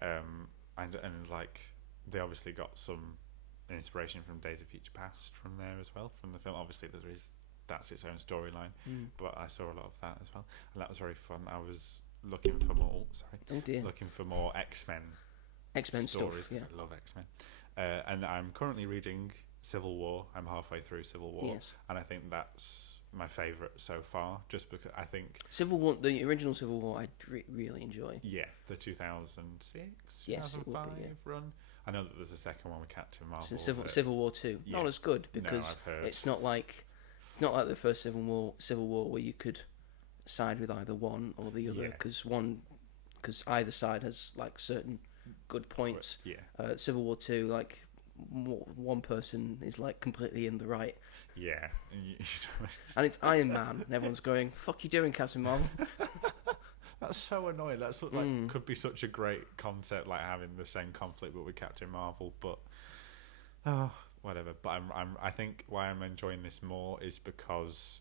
and like they obviously got some inspiration from Days of Future Past from there as well, from the film. Obviously, there is that's its own storyline. Mm. But I saw a lot of that as well, and that was very fun. I was looking for more. Oh dear. Looking for more X-Men stuff. stories, Yeah. because I love X-Men. And I'm currently reading Civil War. I'm halfway through Civil War, Yes. and I think that's my favourite so far. Just because I think Civil War, the original Civil War, I really enjoy. the 2006, Yes, it would 2005 be, yeah. run. I know that there's a second one with Captain Marvel. So Civil that- Civil War 2, yeah. not as good No, because I've heard. it's not like the first Civil War where you could side with either one or the other, Yeah. because either side has like certain good points. Yeah, Civil War 2, like one person is like completely in the right, yeah. and it's Iron Man, and everyone's going, "Fuck you doing, Captain Marvel?" That's so annoying. That's could be such a great concept, like having the same conflict but with Captain Marvel. But whatever. But I think why I'm enjoying this more is because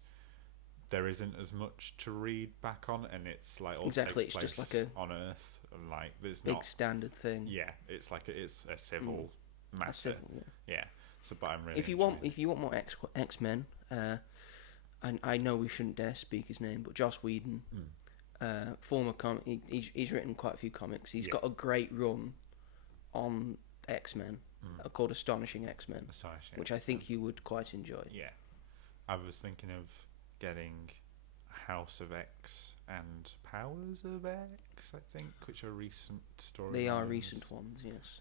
there isn't as much to read back on, and it's like all Exactly, takes it's just place like on Earth. Like there's big not. standard thing. Yeah, it's like it's a civil A matter. civil, yeah. Yeah. So, but I'm really. If you want more X-Men, I know we shouldn't dare speak his name, but Joss Whedon, former comic, he's written quite a few comics. He's got a great run on X-Men called Astonishing X-Men, which I think you would quite enjoy. Yeah, I was thinking of getting House of X and Powers of X, I think, which are recent stories. They are recent ones, yes.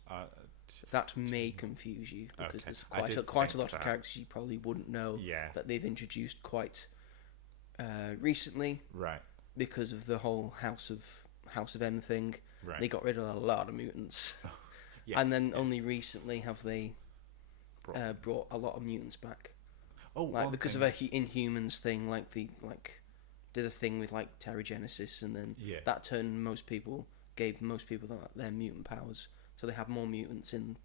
That may confuse you because Okay. there's quite a lot of characters you probably wouldn't know Yeah. that they've introduced quite recently Right. because of the whole House of M thing. Right. They got rid of a lot of mutants, Yes, and then yeah. only recently have they brought a lot of mutants back. Oh, Like one because thing. of a Inhumans thing, did a thing with like Terrigenesis, and then Yeah. that gave most people their mutant powers, so they have more mutants in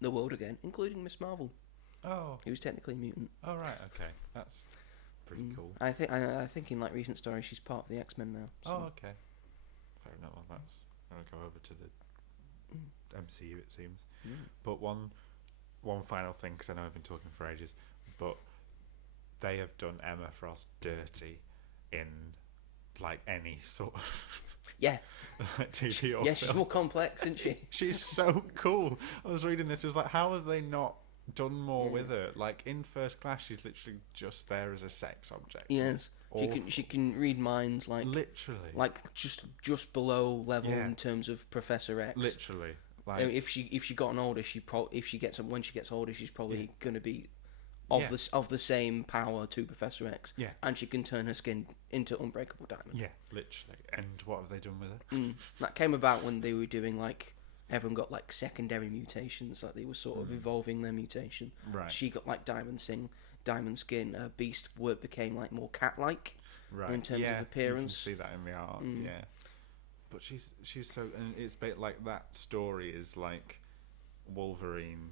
the world again, including Miss Marvel, Oh. who was technically a mutant. Oh, right. Okay. That's pretty cool. I think in like recent stories she's part of the X-Men now. So. Oh, okay. Fair enough. Well, that's going to go over to the MCU, it seems. But one final thing, because I know I've been talking for ages, but they have done Emma Frost dirty in like any sort of Yeah. TV or Yeah, film. she's more complex, isn't she? She's so cool. I was reading this. It was like, how have they not done more with her? Like in First Class, she's literally just there as a sex object. Yes. She can read minds Literally. like just below level Yeah. in terms of Professor X. Literally. Like If she gotten older, when she gets older, she's probably going to be Yeah. of the same power to Professor X. Yeah. And she can turn her skin into unbreakable diamond. yeah, literally. And what have they done with her? That came about when they were doing like everyone got like secondary mutations, like they were sort of evolving their mutation. Right. She got like diamond skin. Beast became like more cat-like. Right. in terms of yeah, appearance. You can see that in the art. Yeah. But she's so, and it's like that story is like Wolverine,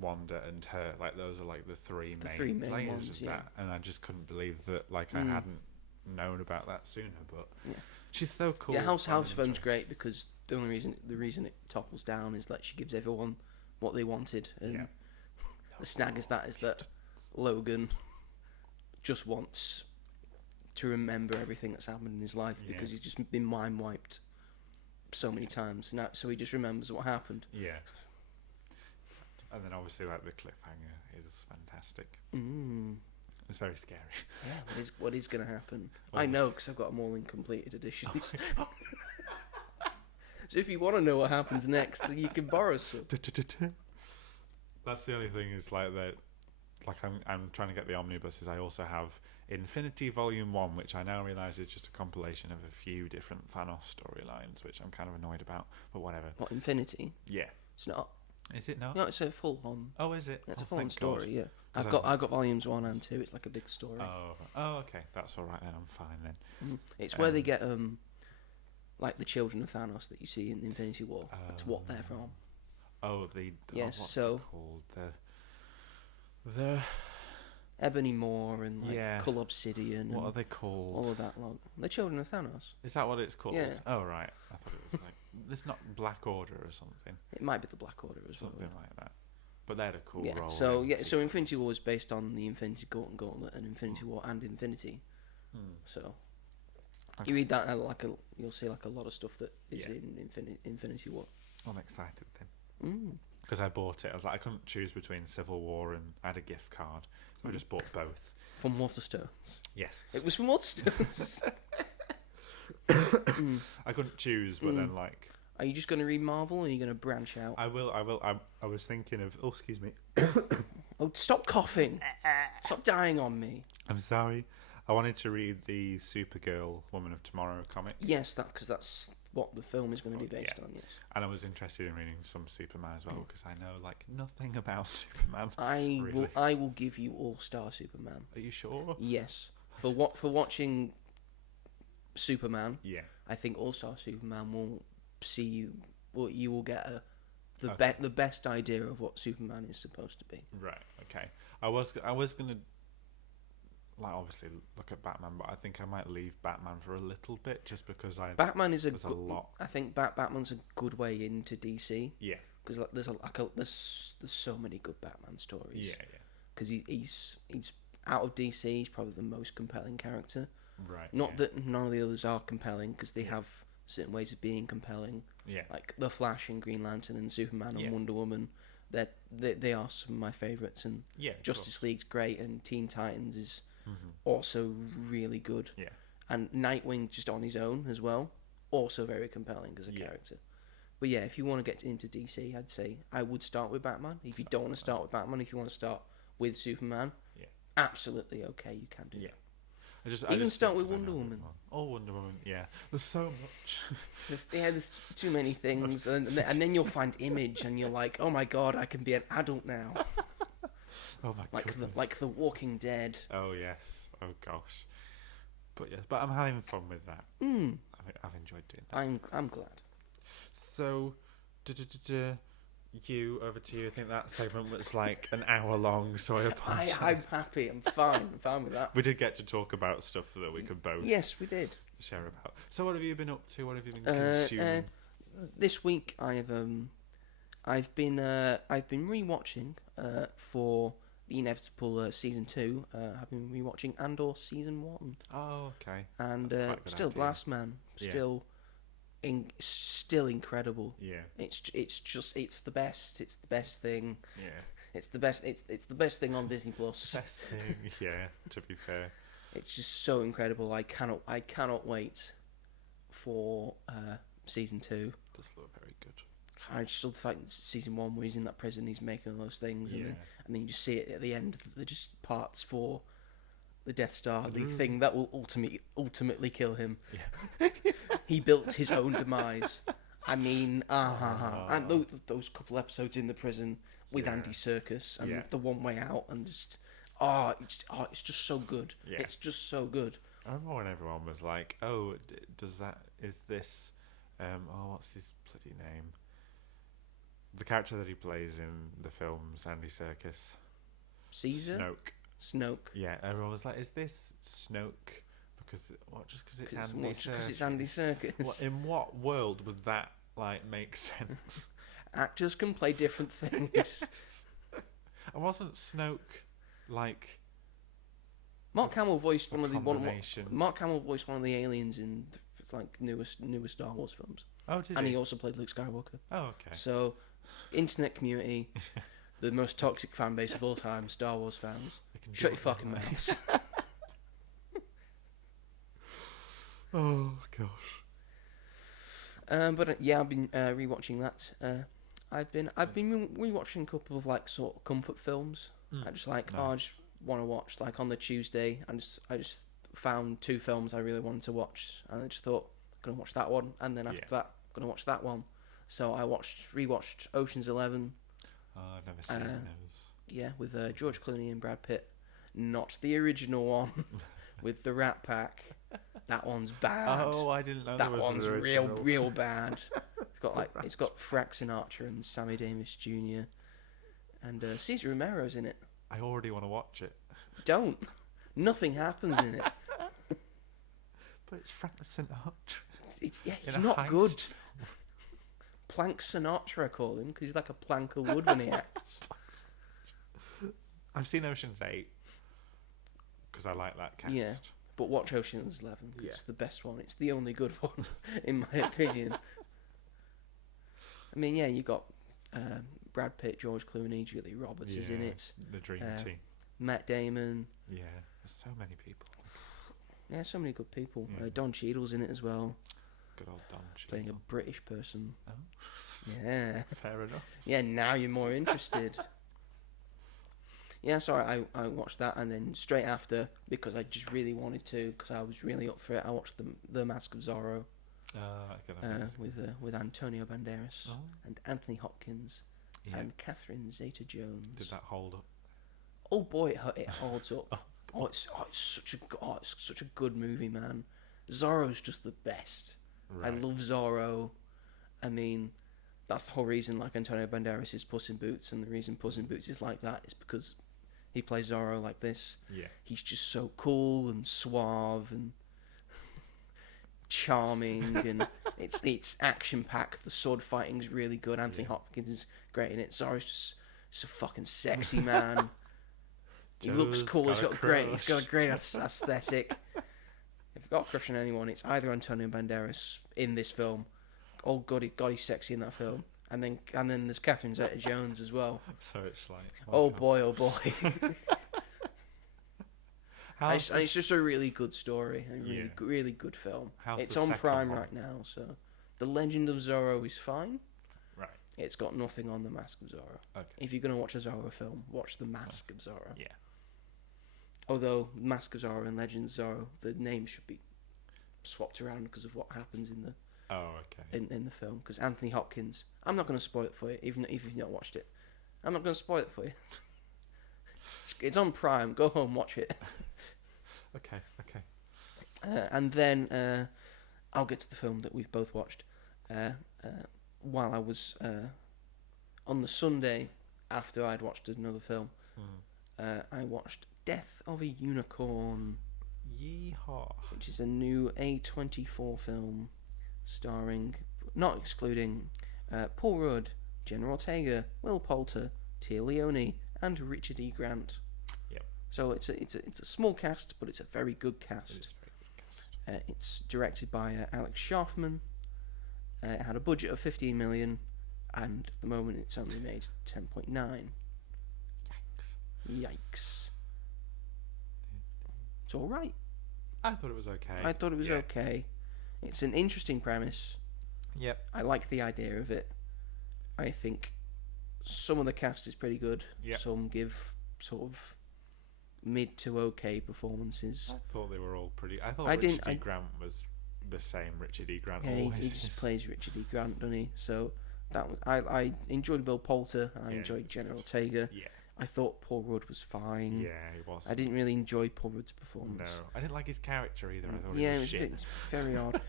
Wanda, and her. Like those are like the three main players ones, of yeah. that, and I just couldn't believe that. Like I hadn't known about that sooner, but she's so cool. Yeah, House I of M's enjoy- great because the reason it topples down is that she gives everyone what they wanted, and Yeah. the snag is that Logan just wants to remember everything that's happened in his life because he's just been mind wiped so many times now, so he just remembers what happened. Yeah. And then obviously like the cliffhanger is fantastic. It's very scary. Yeah, what is going to happen? I know because I've got them all in completed editions. So if you want to know what happens next, you can borrow some. That's the only thing is like that. Like I'm trying to get the omnibuses. I also have Infinity Volume 1, which I now realise is just a compilation of a few different Thanos storylines, which I'm kind of annoyed about. But whatever. What, Infinity? Yeah. It's not. Is it not? No, it's a full on. Oh, is it? It's a Oh, full on thank story. God. Yeah, 'Cause I've got volumes 1 and 2. It's like a big story. Oh, okay. That's all right then. I'm fine then. It's where they get like the children of Thanos that you see in the Infinity War. That's what they're from. Oh, Yes, what's so- it called? The Ebony Maw and like Yeah. Cull Obsidian. what and are they called? all of that lot. The children of Thanos. Is that what it's called? Yeah. Oh, right. I thought it was like it's not Black Order or something. It might be the Black Order as well. Something like that. But they had a cool Yeah. role. So in yeah. So sequel. Infinity War was based on the Infinity Gauntlet and Infinity War and Infinity. So Okay. you read that you'll see like a lot of stuff that is Yeah. in Infinity War. I'm excited then. Mm. Because I bought it. I was like, I couldn't choose between Civil War and I had a gift card. So I just bought both. From Waterstones. Yes. It was from Waterstones. I couldn't choose, but then like Are you just going to read Marvel, or are you going to branch out? I will. I was thinking of. Oh, excuse me. Oh, stop coughing! Stop dying on me. I'm sorry. I wanted to read the Supergirl Woman of Tomorrow comic, Yes, because that's what the film is going to be based Yeah. on. Yes, and I was interested in reading some Superman as well because I know like nothing about Superman. I Really? will give you All-Star Superman. Are you sure? Yes, for watching Superman, Yeah. I think All-Star Superman will see you. Well, you will get Okay. the best idea of what Superman is supposed to be. Right. Okay. I was gonna like obviously look at Batman, but I think I might leave Batman for a little bit just because Batman is there's a lot. I think Batman's a good way into DC Yeah. because there's so many good Batman stories. Yeah. Yeah. Because he's out of DC, he's probably the most compelling character. Right. Not yeah. that none of the others are compelling, because they have certain ways of being compelling, Yeah. like The Flash and Green Lantern and Superman and Yeah. Wonder Woman. They are some of my favourites, and Yeah. of Justice League's great, and Teen Titans is course. Mhm. also really good. Yeah. And Nightwing just on his own as well, also very compelling as a Yeah. character. But yeah, if you want to get into DC, I'd say I would start with Batman. If you don't want to start with Batman, if you want to start with Superman, Yeah. absolutely okay, you can do Yeah. that. I Even just start think with 'cause I Wonder know a bit Woman. more. Oh, Wonder Woman. Yeah. There's so much. There's too many things, and then you'll find Image, and you're like, oh my god, I can be an adult now, Oh my goodness. like The Walking Dead. Oh yes. Oh gosh. But yes, but I'm having fun with that. I've enjoyed doing that. I'm glad. So, over to you. I think that segment was like an hour long, so I apologize. I'm happy. I'm fine with that. We did get to talk about stuff that we could both Yes, we did. share about. So, what have you been up to? What have you been Uh, consuming? This week I've been rewatching for the inevitable season 2. I've been rewatching Andor season 1, Oh, okay. and That's quite a good still idea. Blast Man, Yeah. still incredible. Yeah. It's the best. It's the best thing. Yeah. It's the best thing on Disney Plus. Best thing. Yeah. To be fair. It's just so incredible. I cannot wait for season 2. Does look very good. I just love the fact that season 1 where he's in that prison, he's making all those things, Yeah. and then you just see it at the end. They're just parts for the Death Star, the thing that will ultimately kill him. Yeah. He built his own demise. I mean, and those couple episodes in the prison with Yeah. Andy Serkis and Yeah. the one way out, and just it's just so good. Yeah. It's just so good. I remember when everyone was like, "Oh, is this? What's his bloody name? The character that he plays in the films, Andy Serkis, Caesar, Snoke. Yeah, everyone was like, "Is this Snoke?" Just because it's Andy Serkis. Because it's Andy Serkis. In what world would that like make sense? Actors can play different things. And wasn't Snoke like Mark Hamill voiced a one of the combination? Mark Hamill voiced one of the aliens in like newer Star Wars films, Oh, did and he? he also played Luke Skywalker. Oh, okay. So, internet community, the most toxic fan base of all time, Star Wars fans. They can do Shut your what they fucking like. mouths. Oh gosh. But yeah, I've been rewatching that. I've been rewatching a couple of like sort of comfort films. I just like I Nice. just want to watch like on the Tuesday. I just found 2 films I really wanted to watch, and I just thought I'm gonna watch that one, and then after that I'm gonna watch that one. So I rewatched Ocean's 11. Oh, I've never seen those. Yeah, with George Clooney and Brad Pitt. Not the original one with the Rat Pack. That one's bad. Oh, I didn't know that there was one's an real original. bad. It's got Frank Sinatra and Sammy Davis Jr. and Cesar Romero's in it. I already want to watch it. Don't. Nothing happens in it. But it's Frank Sinatra. He's In a not heist good. film. Plank Sinatra, I call him, because he's like a plank of wood when he acts. I've seen Ocean's 8 because I like that cast. Yeah. But watch Ocean's 11 'cause Yeah. it's the best one. It's the only good one, in my opinion. I mean, yeah, you got Brad Pitt, George Clooney, Julia Roberts is in it, The dream team. Matt Damon. Yeah, there's so many people. Yeah, so many good people. Yeah. Don Cheadle's in it as well, Good old Don Cheadle. playing a British person. Oh. Yeah. Fair enough. Yeah, now you're more interested. Yeah, so I watched that, and then straight after, because I just really wanted to, because I was really up for it, I watched the Mask of Zorro with Antonio Banderas Oh, and Anthony Hopkins yeah. and Catherine Zeta-Jones. Did that hold up? Oh boy, it holds up. It's such a good movie, man. Zorro's just the best. Right. I love Zorro. I mean, that's the whole reason, like, Antonio Banderas is Puss in Boots, and the reason Puss in Boots is like that is because he plays Zorro like this. Yeah. He's just so cool and suave and charming, and it's action packed. The sword fighting's really good. Anthony Hopkins is great in it. Zorro's just a fucking sexy man. He looks cool. He's got a great aesthetic. If I've got a crush on anyone, it's either Antonio Banderas in this film. Oh god, he's sexy in that film. And then there's Catherine Zeta-Jones as well. So it's like. Oh boy. How's And it's just a really good story. Yeah. Really good film. How's It's the on second Prime one? right now, so The Legend of Zorro is fine. Right. It's got nothing on The Mask of Zorro. Okay. If you're gonna watch a Zorro film, watch The Mask of Zorro. Yeah. Although Mask of Zorro and Legend of Zorro, the names should be swapped around because of what happens in the Oh, okay. in the film. Because Anthony Hopkins, I'm not going to spoil it for you, even if you've not watched it. I'm not going to spoil it for you. It's on Prime. Go home, watch it. Okay. And then I'll get to the film that we've both watched. While I was on the Sunday after I'd watched another film, I watched Death of a Unicorn, Yeehaw. which is a new A24 film starring, not excluding, Paul Rudd, Jenna Ortega, Will Poulter, Tia Leone, and Richard E. Grant. Yep. So it's a small cast, but it's a very good It cast. is very good cast. It's directed by Alex Schaffman. It had a budget of 15 million, and at the moment it's only made 10.9. Yikes. It's all right. I thought it was okay. I thought it was Yeah. okay. It's an interesting premise. Yep. I like the idea of it. I think some of the cast is pretty good. Yep. Some give sort of mid to okay performances. I thought they were all pretty. I thought I Richard didn't- E. I- Grant was the same Richard E. Grant Yeah, always he just is. plays Richard E. Grant, doesn't he? So that was, I enjoyed Will Poulter. And I Yeah, enjoyed he Jenna was Ortega. Yeah. I thought Paul Rudd was fine. Yeah, he was. I didn't really enjoy Paul Rudd's performance. No, I didn't like his character either. I thought Yeah, it was shit. it's very odd. It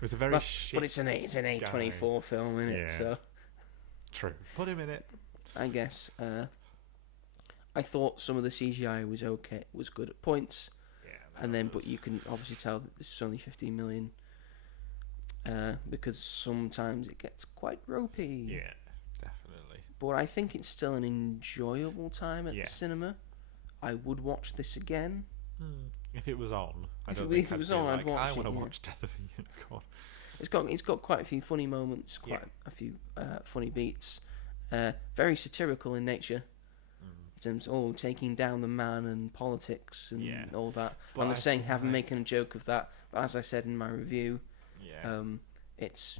was a very That's- shit. but it's an A24 film, isn't it? Yeah. So True. Put him in it. I guess I thought some of the CGI was okay, was good at points, Yeah. and then but you can obviously tell that this is only 15 million because sometimes it gets quite ropey. Yeah, definitely. But I think it's still an enjoyable time at Yeah. the cinema. I would watch this again. If it was on, I If don't it- think if it I'd was be on, I'd like, watch I it, want to yeah. watch Death of a Unicorn. It's got quite a few funny moments, quite Yeah. a few funny beats. Very satirical in nature. In terms of taking down the man and politics and Yeah. all that. But I'm not I saying feel having like- making a joke of that, but as I said in my review, Yeah. it's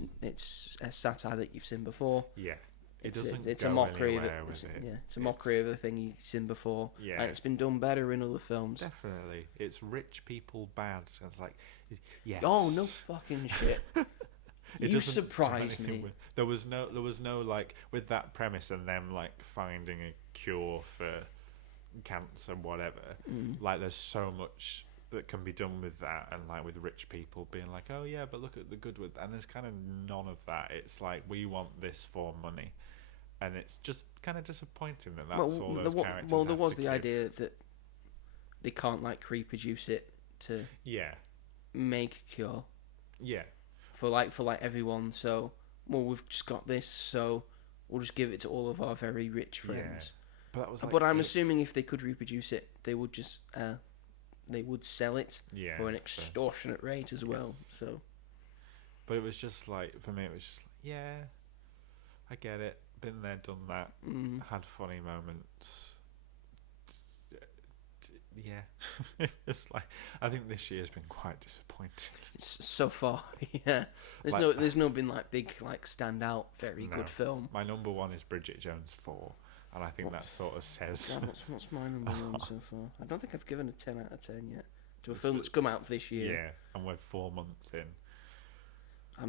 a satire that you've seen before. Yeah. It It's doesn't it's go a mockery of anywhere it. with it. Yeah, it's a mockery of the thing you've seen before. Yeah. And it's been done better in other films. Definitely. It's rich people bad. It's like, yes. Oh no fucking shit! It You doesn't do surprised anything me. with- there was no like with that premise and them like finding a cure for cancer, whatever. Like there's so much that can be done with that, and like with rich people being like, oh yeah, but look at the good with, and there's kind of none of that. It's like we want this for money, and it's just kind of disappointing that that's all those characters. Well, there have was to the give. idea that they can't like reproduce it to Yeah, make a cure yeah, for everyone. So, well, we've just got this, so we'll just give it to all of our very rich friends. But that was like but I'm it. assuming if they could reproduce it, they would just they would sell it Yeah. for an so- extortionate rate as well. So But it was just like, for me, it was just like, yeah, I get it. Been there, done that. Had funny moments. Yeah. It's like, I think this year's been quite disappointing. so far, yeah. Like- There's no been like big like standout very No. good film. My number one is Bridget Jones 4, and I think What? that sort of says... Yeah, what's my number one so far? I don't think I've given a 10 out of 10 yet to a It's film the- that's come out this year. Yeah, and we're 4 months in.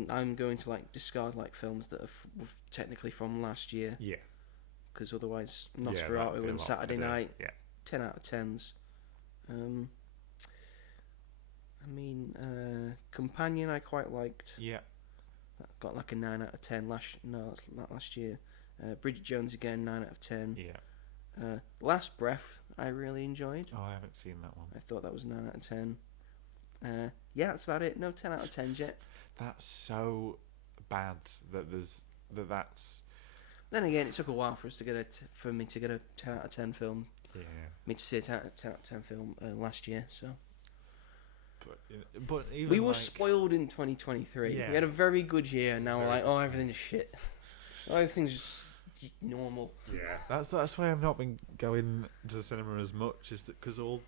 I'm going to like discard like films that are technically from last year, Yeah. because otherwise Yeah, that'd Nosferatu be a and lot Saturday better. Night, Yeah. 10 out of 10s. Companion I quite liked. Yeah. That got like a 9 out of 10 last year. Bridget Jones again, 9 out of 10. Yeah. Last Breath I really enjoyed. Oh, I haven't seen that one. I thought that was a 9 out of 10. Yeah, that's about it. No 10 out of 10s yet. That's so bad that that's... Then again, it took a while for us to get for me to get a 10 out of 10 film. Yeah. Me to see a 10 out of 10 film last year. So But even we were like, spoiled in 2023. Yeah. We had a very good year, and now we're Very like, oh, everything's shit. Everything's just normal. Yeah. That's why I've not been going to the cinema as much, is that because all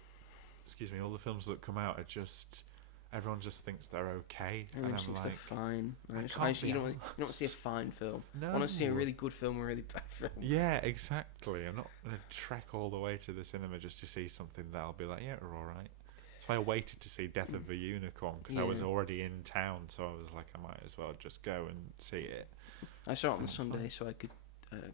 the films that come out are just... Everyone just thinks they're okay, Everyone and just I'm thinks like, they're fine. I Right? can't You be don't want to see a fine film. no. I want to see a really good film or a really bad film. Yeah, exactly. I'm not gonna trek all the way to the cinema just to see something that I'll be like, yeah, we're all right. That's why I waited to see Death of a Unicorn, because I was Yeah. already in town, so I was like, I might as well just go and see it. I saw it on the That's fine. Sunday, so I could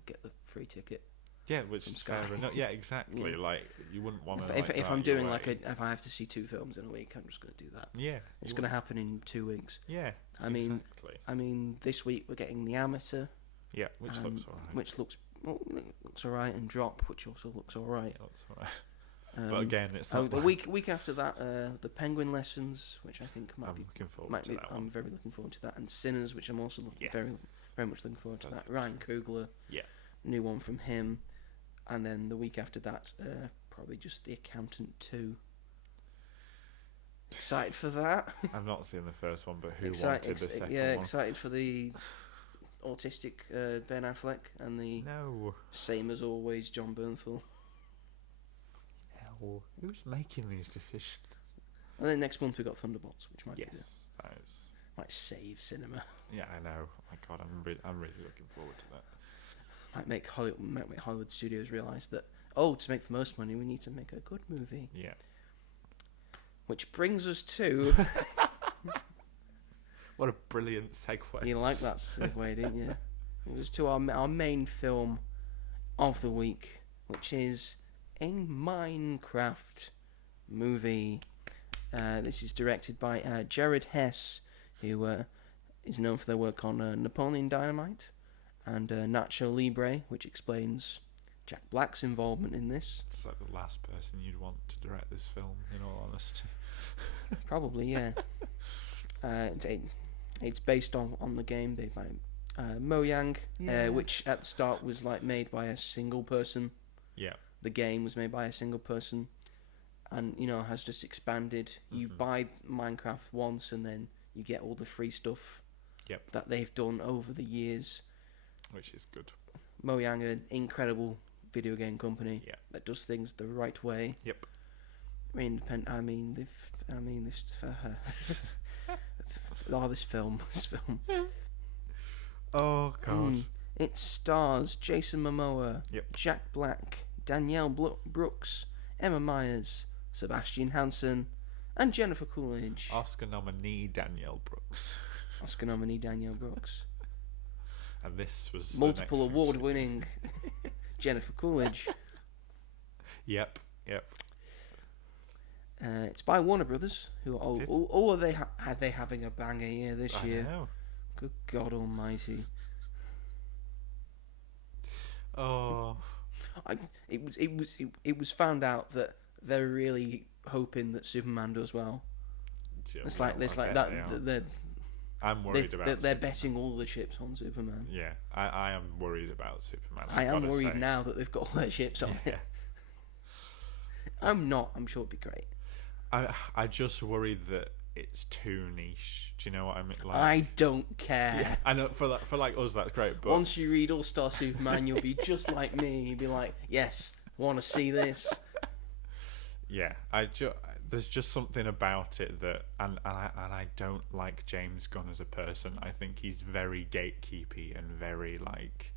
get the free ticket. Yeah, which From is fair Sky. enough. Yeah, exactly. Yeah. Like, you wouldn't want to. If I'm doing if I have to see 2 films in a week, I'm just going to do that. Yeah, It's you going to wouldn't- happen in 2 weeks. Yeah, I mean, exactly. this week we're getting The Amateur, Yeah, which looks alright. which looks alright, and Drop, which also looks alright. Yeah, looks alright. But again, it's not. the week after that, the Penguin Lessons, which I think I'm looking forward might to be. that I'm one. very looking forward to that, and Sinners, which I'm also Yes. very much looking forward to That's that. good Ryan Coogler, Yeah. new one from him, and then the week after that, probably just The Accountant 2. Excited for that. I've not seen the first one, but who Excited- wanted the second yeah, one? excited for the autistic Ben Affleck and the No. same as always John Bernthal. Hell, who's making these decisions? And then next month we got Thunderbolts, which might Yes, be that is. might save cinema. Yeah, I know. Oh my God, I'm really looking forward to that. Might make Hollywood studios realise that to make the most money we need to make a good movie. Yeah. Which brings us to What a brilliant segue. you like that segue, didn't you? It was to our main film of the week, which is a Minecraft movie. This is directed by Jared Hess, who is known for their work on Napoleon Dynamite and Nacho Libre, which explains Jack Black's involvement in this. It's like the last person you'd want to direct this film, in all honesty. Probably, yeah. It's based on the game made by Mojang, Yeah. which at the start was like made by a single person. Yeah. The game was made by a single person, and has just expanded. You Mhm. buy Minecraft once, and then you get all the free stuff. Yep. That they've done over the years. Which is good. Mojang, an incredible video game company Yeah. that does things the right way. Yep. Independent. This film. Oh God. It stars Jason Momoa, Yep. Jack Black, Danielle Brooks, Emma Myers, Sebastian Hansen, and Jennifer Coolidge. Oscar nominee Danielle Brooks. Oscar nominee Danielle Brooks. And this was the Multiple next thing award-winning Jennifer Coolidge. Yep. Yep. It's by Warner Brothers, who Did- are they having a banger year this I year? know. Good God Almighty! Oh. It was found out that they're really hoping that Superman does well. Yeah, It's well, like this, I like bet that. they are. I'm worried about. They're Superman. betting all the chips on Superman. Yeah, I am worried about Superman. I I've am gotta worried say. now that they've got all their chips on Yeah. it. I'm not. I'm sure it'd be great. I just worried that it's too niche. Do you know what I mean? Like, I don't care. yeah, I know for like us that's great, but Once you read All Star Superman, you'll be just like me. You'll be like, yes, want to see this. yeah, there's just something about it that, and I don't like James Gunn as a person. I think he's very gatekeepy and very like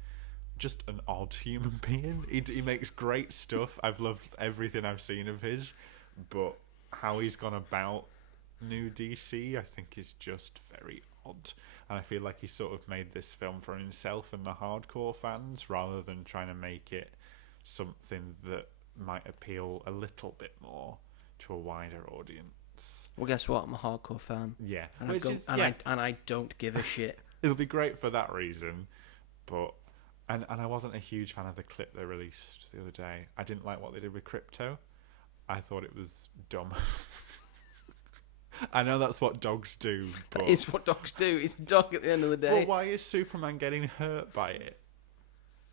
just an odd human being. He makes great stuff. I've loved everything I've seen of his, but how he's gone about New DC, I think, is just very odd. And I feel like he sort of made this film for himself and the hardcore fans rather than trying to make it something that might appeal a little bit more to a wider audience. Well, guess what? I'm a hardcore fan. Yeah, And, I don't give a shit. it'll be great for that reason, but and I wasn't a huge fan of the clip they released the other day. I didn't like what they did with Crypto. I thought it was dumb. I know that's what dogs do, but It's what dogs do. It's a dog at the end of the day. but why is Superman getting hurt by it?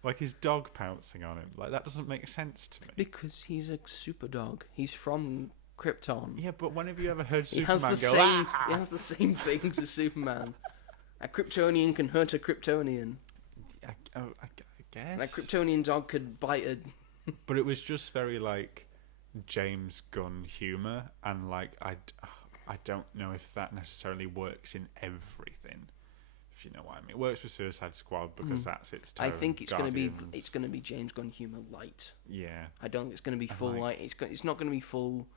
Like his dog pouncing on him. Like that doesn't make sense to me. Because he's a super dog. He's from Krypton. Yeah, but when have you ever heard He Superman has the go? same. "Ah!" He has the same things as Superman. A Kryptonian can hurt a Kryptonian. I guess. And a Kryptonian dog could bite a. But it was just very like James Gunn humor, and like I don't know if that necessarily works in everything. If you know what I mean, it works with Suicide Squad because that's its tone. I think it's going to be. Guardians. It's going to be James Gunn humor light. Yeah, I don't think it's going to be full like- light. It's not going to be full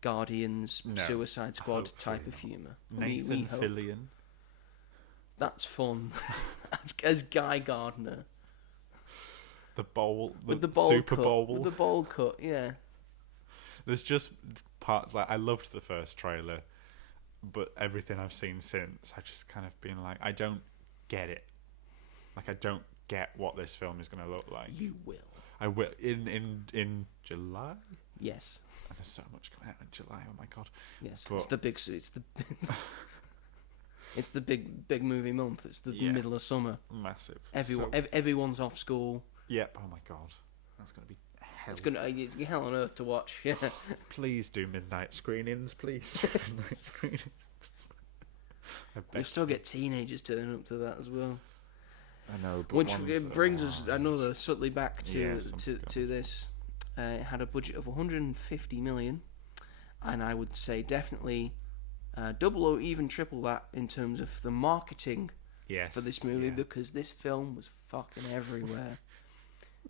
Guardians, No, Suicide Squad hopefully type of not. humor. Nathan we hope. Fillion. That's fun. as Guy Gardner The bowl, with the bowl Super cut. Bowl. With the bowl cut, yeah. There's just parts like I loved the first trailer, but everything I've seen since, I just kind of been like, I don't get it. Like I don't get what this film is going to look like. You will. I will in July. Yes. And there's so much coming out in July. Oh my god. Yes. But- It's the big. It's the. It's the big movie month. It's the Yeah. middle of summer. Massive. Everyone, So, everyone's off school. yep. Oh my god. That's going to be hell. It's gonna you're hell on earth to watch. Yeah. Please do midnight screenings. Please do midnight screenings. I You bet still get teenagers turning up to that as well. I know, but Which ones that brings are us large. another subtly back to Yeah, some to this. It had a budget of 150 million, and I would say definitely double or even triple that in terms of the marketing Yes, for this movie, yeah. because this film was fucking everywhere.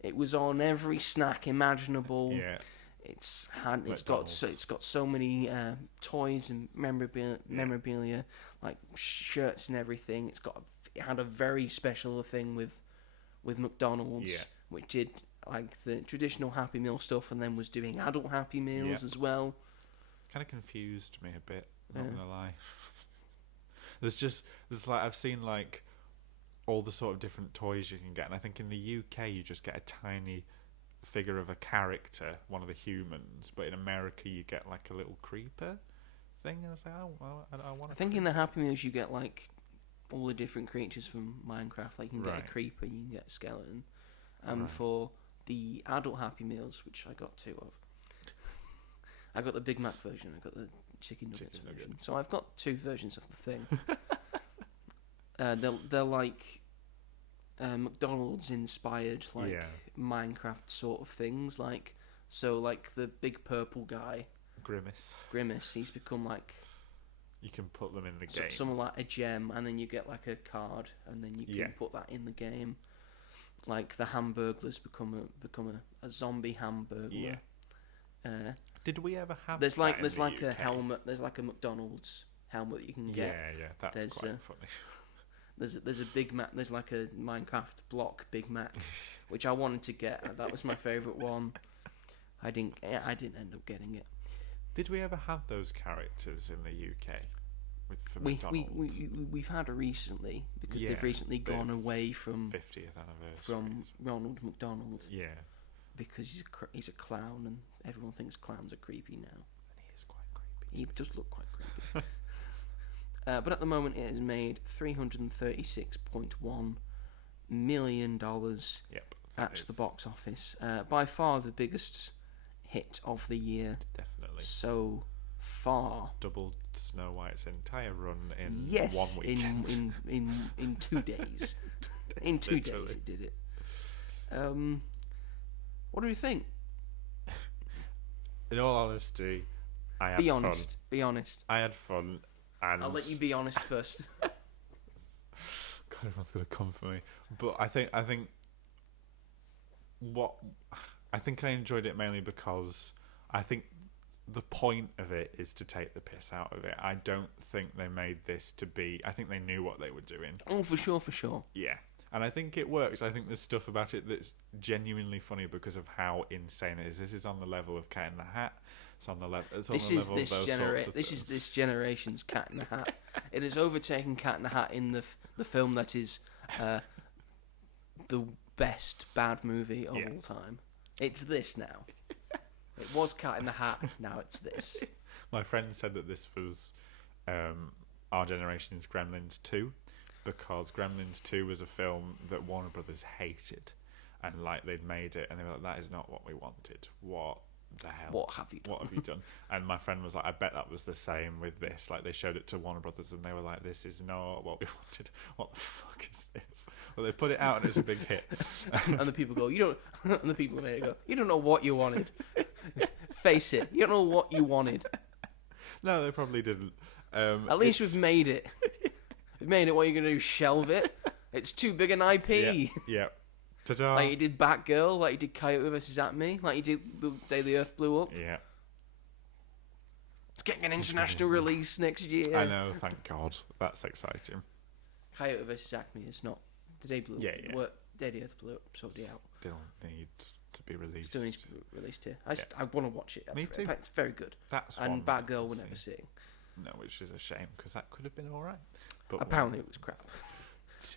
It was on every snack imaginable. Yeah. It's McDonald's. got so many toys and memorabilia, like shirts and everything. It had a very special thing with McDonald's, Yeah. which did like the traditional Happy Meal stuff, and then was doing adult Happy Meals Yeah. as well. Kind of confused me a bit. Not Yeah. gonna lie. there's like I've seen like all the sort of different toys you can get, and I think in the UK you just get a tiny figure of a character, one of the humans, but in America you get like a little creeper thing. And I was like, oh well, I want. I think in the Happy Meals you get like all the different creatures from Minecraft. Like you can get Right. a creeper, you can get a skeleton, and Right. for the adult Happy Meals, which I got 2 of, I got the Big Mac version. I got the chicken nuggets Chicken version. nuggets. So I've got 2 versions of the thing. They're like McDonald's inspired, like Yeah. Minecraft sort of things. Like like the big purple guy, Grimace. Grimace. He's become like You can put them in the game. someone like a gem, and then you get like a card, and then you can Yeah. put that in the game. Like the Hamburglers become a zombie Hamburglar. Yeah. Did we ever have? There's that like in there's the like a UK? helmet. There's like a McDonald's helmet that you can get. Yeah, that's There's, quite funny. There's a Big Mac. There's like a Minecraft block Big Mac, which I wanted to get. That was my favorite one. I didn't end up getting it. Did we ever have those characters in the UK for We McDonald's? we've had it recently because Yeah, they've recently the gone away from 50th anniversary. from Ronald McDonald Yeah, because he's a clown and everyone thinks clowns are creepy now. and he is quite creepy. He does look quite creepy. But at the moment, it has made $336.1 million Yep. at the box office. By far the biggest hit of the year Definitely. so far. Doubled Snow White's entire run in Yes, 1 weekend. in 2 days. In 2 days Literally. it did it. What do you think? In all honesty, I had Be fun. honest. Be honest. I had fun, and I'll let you be honest first. God, everyone's gonna come for me. But I think I enjoyed it mainly because I think the point of it is to take the piss out of it. I don't think they made this to be. I think they knew what they were doing. Oh, for sure. Yeah. And I think it works. I think there's stuff about it that's genuinely funny because of how insane it is. This is on the level of Cat in the Hat. It's on the level. It's on the level of those sorts of This is this generation's Cat in the Hat. It has overtaken Cat in the Hat in the film that is the best bad movie of all time. It's this now. It was Cat in the Hat. Now it's this. My friend said that this was our generation's Gremlins 2, because Gremlins 2 was a film that Warner Brothers hated, and like they'd made it, and they were like, "That is not what we wanted. What the hell? What have you done? What have you done?" And my friend was like, "I bet that was the same with this. Like they showed it to Warner Brothers, and they were like, "This is not what we wanted. What the fuck is this?" Well, they put it out, and it's a big hit. And the people go, "You don't." And the people who made it go, "You don't know what you wanted. Face it. You don't know what you wanted." No, they probably didn't. At least we've made it. We've made it. What are you going to do? Shelve it? It's too big an IP. Yeah. Ta-da. Like you did Batgirl, like you did Coyote vs. Acme, like you did The Day the Earth Blew Up. Yeah. It's getting an international release next year. I know, thank God. That's exciting. Coyote vs. Acme is not The Day Blew Up. Yeah. Day the Earth Blew Up, sorted it out. Still need to be released. Still needs to be released here. I want to watch it. Me too. It's very good. That's and one Batgirl we're see. never seeing. No, which is a shame, because that could have been alright. But Apparently it was crap.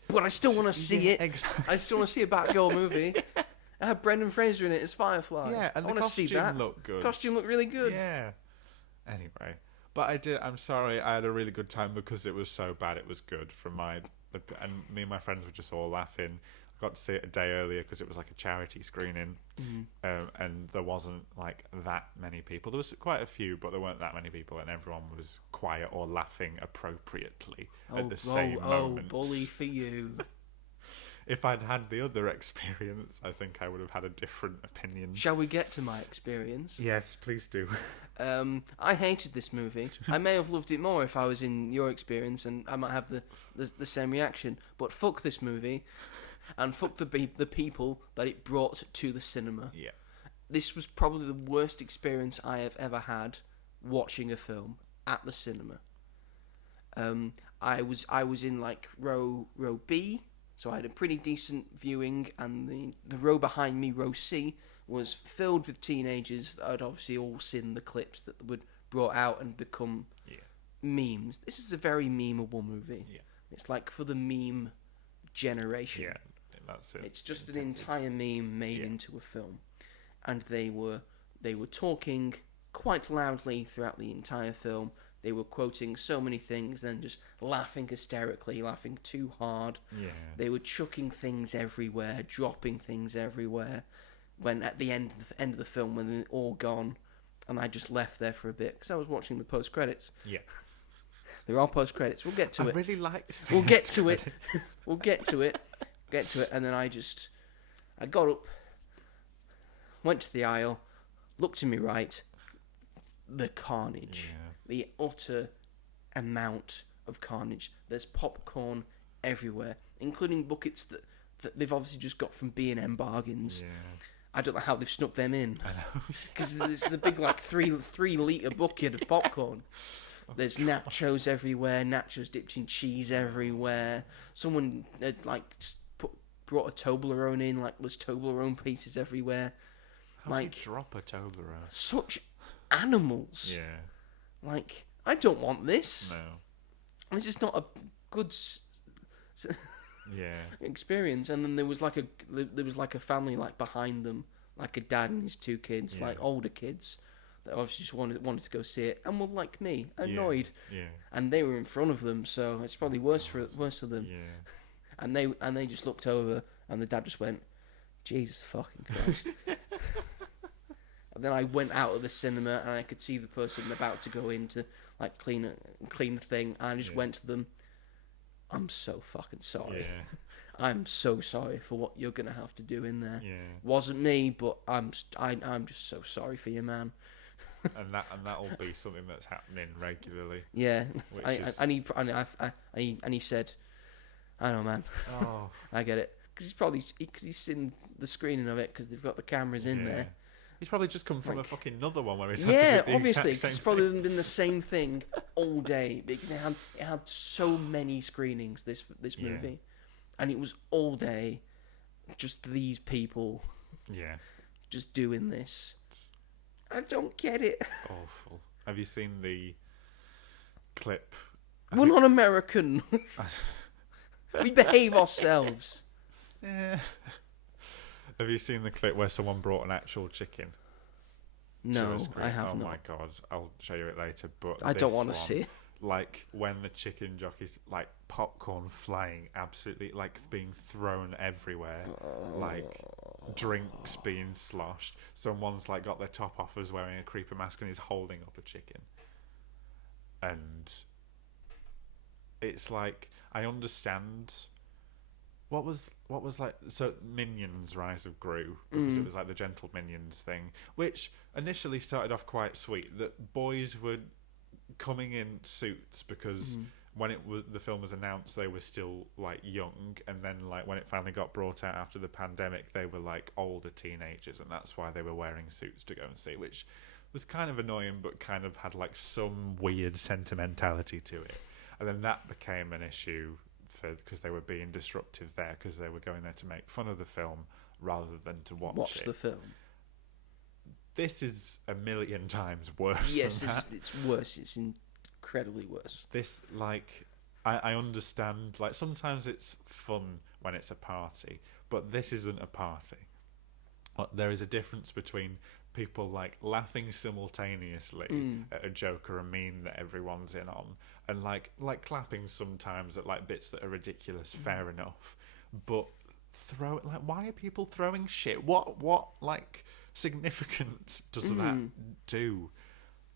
But I still want to see it. Exactly. I still want to see a Batgirl movie. It had Brendan Fraser in it as Firefly. Yeah, and I the want to see costume that. looked good. Costume looked really good. Yeah. Anyway, but I'm sorry, I had a really good time because it was so bad it was good. And me and my friends were just all laughing. I got to see it a day earlier because it was like a charity screening, and there wasn't like that many people. There was quite a few, but there weren't that many people, and everyone was quiet or laughing appropriately at the same moment. Oh, bully for you. If I'd had the other experience, I think I would have had a different opinion. Shall we get to my experience? Yes, please do. I hated this movie. I may have loved it more if I was in your experience, and I might have the same reaction. But fuck this movie, and fuck the people that it brought to the cinema. Yeah. This was probably the worst experience I have ever had watching a film at the cinema. I was in like row B, so I had a pretty decent viewing, and the row behind me, row C, was filled with teenagers that had obviously all seen the clips that were brought out and become memes. This is a very memeable movie. Yeah. It's like for the meme generation. Yeah, that's it. It's just an entire meme made into a film. And they were talking quite loudly throughout the entire film. They were quoting so many things, then just laughing hysterically, laughing too hard. Yeah. They were chucking things everywhere, dropping things everywhere. When at the end of the film, when they're all gone, and I just left there for a bit because I was watching the post credits. Yeah. There are post credits. We'll get to it. I really liked. We'll get to it. We'll get to it. And then I got up, went to the aisle, looked to me right. The carnage. Yeah. The utter amount of carnage. There's popcorn everywhere, including buckets that they've obviously just got from B&M bargains. Yeah. I don't know how they've snuck them in. I know. Because it's the big, like, 3-litre bucket of popcorn. There's nachos everywhere, nachos dipped in cheese everywhere. Someone had, like, brought a Toblerone in, like, there's Toblerone pieces everywhere. How Like, do you drop a Toblerone? such animals. Yeah. Like, I don't want this. No. This is not a good Yeah. experience. And then there was like a family like behind them, like a dad and his 2 kids, Yeah. like older kids, that obviously just wanted to go see it and were like me, annoyed. Yeah. And they were in front of them, so it's probably worse for them. Yeah. And they just looked over, and the dad just went, "Jesus fucking Christ." And then I went out of the cinema, and I could see the person about to go in to like clean the thing, and I just went to them. I'm so fucking sorry. Yeah. I'm so sorry for what you're gonna have to do in there. Yeah. Wasn't me, but I'm just so sorry for you, man. and that'll be something that's happening regularly. Yeah, Which and he said, "I know, man. Oh. I get it." Because he's seen the screening of it because they've got the cameras in there. He's probably just come from a fucking another one where he's had Yeah, to do the obviously, exact same it's probably been the same thing all day because it had so many screenings. This movie, and it was all day, just these people, just doing this. I don't get it. Awful. Have you seen the clip? We're not American. We behave ourselves. Yeah. Have you seen the clip where someone brought an actual chicken? No, I have not. not. Oh my god, I'll show you it later. But I don't want to see it. Like when the chicken jockey's like popcorn flying, absolutely like being thrown everywhere, like drinks being sloshed. Someone's like got their top off, as wearing a creeper mask, and he's holding up a chicken. And it's like, I understand. What was like, so Minions: Rise of Gru, because it was like the Gentle Minions thing, which initially started off quite sweet, that boys were coming in suits because when the film was announced they were still like young, and then like when it finally got brought out after the pandemic they were like older teenagers, and that's why they were wearing suits to go and see, which was kind of annoying but kind of had like some weird sentimentality to it. And then that became an issue because they were being disruptive there, because they were going there to make fun of the film rather than to watch it. The film. This is a million times worse. Yes, than that. It's worse. It's incredibly worse. This, like, I understand. Like, sometimes it's fun when it's a party, but this isn't a party. There is a difference between people like laughing simultaneously at a joke or a meme that everyone's in on, and like clapping sometimes at like bits that are ridiculous. Fair enough, but why are people throwing shit? What like significance does that do?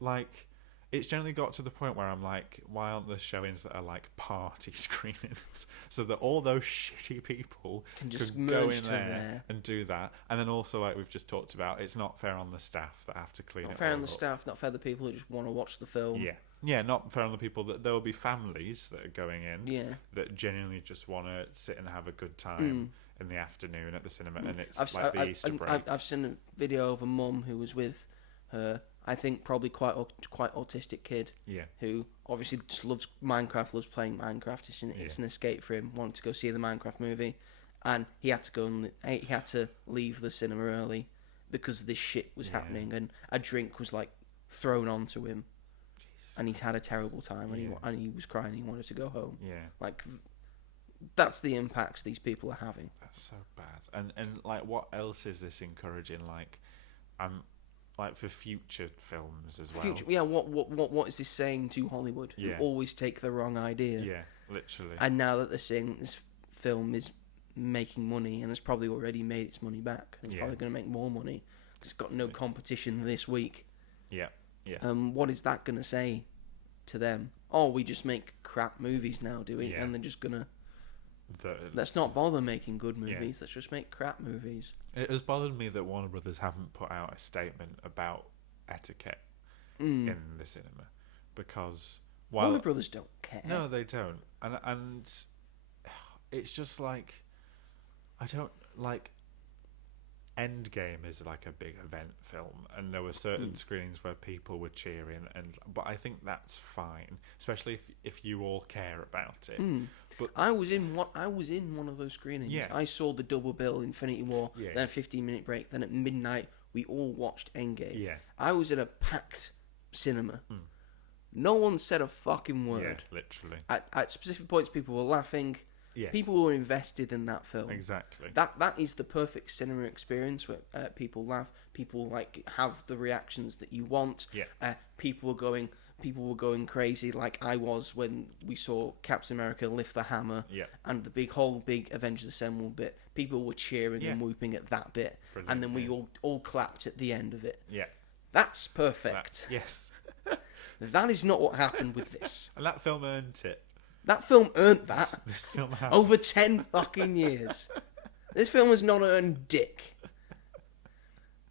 Like, it's generally got to the point where I'm like, why aren't there showings that are like party screenings, so that all those shitty people can just go in there and do that? And then also, like we've just talked about, it's not fair on the staff that have to clean it. Not fair all on the up. staff. Not fair on the people who just want to watch the film. Yeah, not fair on the people that there will be families that are going in. Yeah. That genuinely just want to sit and have a good time in the afternoon at the cinema, and it's the Easter break. I've seen a video of a mum who was with her, I think probably quite autistic kid. Yeah. Who obviously just loves Minecraft, loves playing Minecraft. It's an escape for him. Wanted to go see the Minecraft movie, and he had to leave the cinema early because this shit was happening, and a drink was like thrown onto him, and he's had a terrible time, and he was crying. He wanted to go home. Yeah. Like, that's the impact these people are having. That's so bad. And like, what else is this encouraging? Like, like for future films as well. What is this saying to Hollywood, who always take the wrong idea? Yeah, literally. And now that they're saying this film is making money, and it's probably already made its money back, and it's probably going to make more money because it's got no competition this week. Yeah. What is that going to say to them? Oh, we just make crap movies now, do we? And they're just going to... Let's not bother making good movies. Let's just make crap movies. It has bothered me that Warner Brothers haven't put out a statement about etiquette in the cinema, because Warner Brothers don't care. No, they don't, and it's just like, I don't like. Endgame is like a big event film, and there were certain screenings where people were cheering, but I think that's fine, especially if you all care about it. But I was in one of those screenings. Yeah. I saw the double bill, Infinity War, then a 15-minute break, then at midnight we all watched Endgame. Yeah. I was in a packed cinema. No one said a fucking word. Yeah, literally. At specific points, people were laughing. Yeah. People were invested in that film. Exactly. That is the perfect cinema experience where people laugh, people like have the reactions that you want. Yeah. People were going crazy like I was when we saw Captain America lift the hammer. Yeah. And the big Avengers Assemble bit. People were cheering and whooping at that bit. Brilliant, And then we all clapped at the end of it. Yeah. That's perfect. Yes. That is not what happened with this. And that film earned it. That film earned that. This film has. Over 10 fucking years. This film has not earned dick.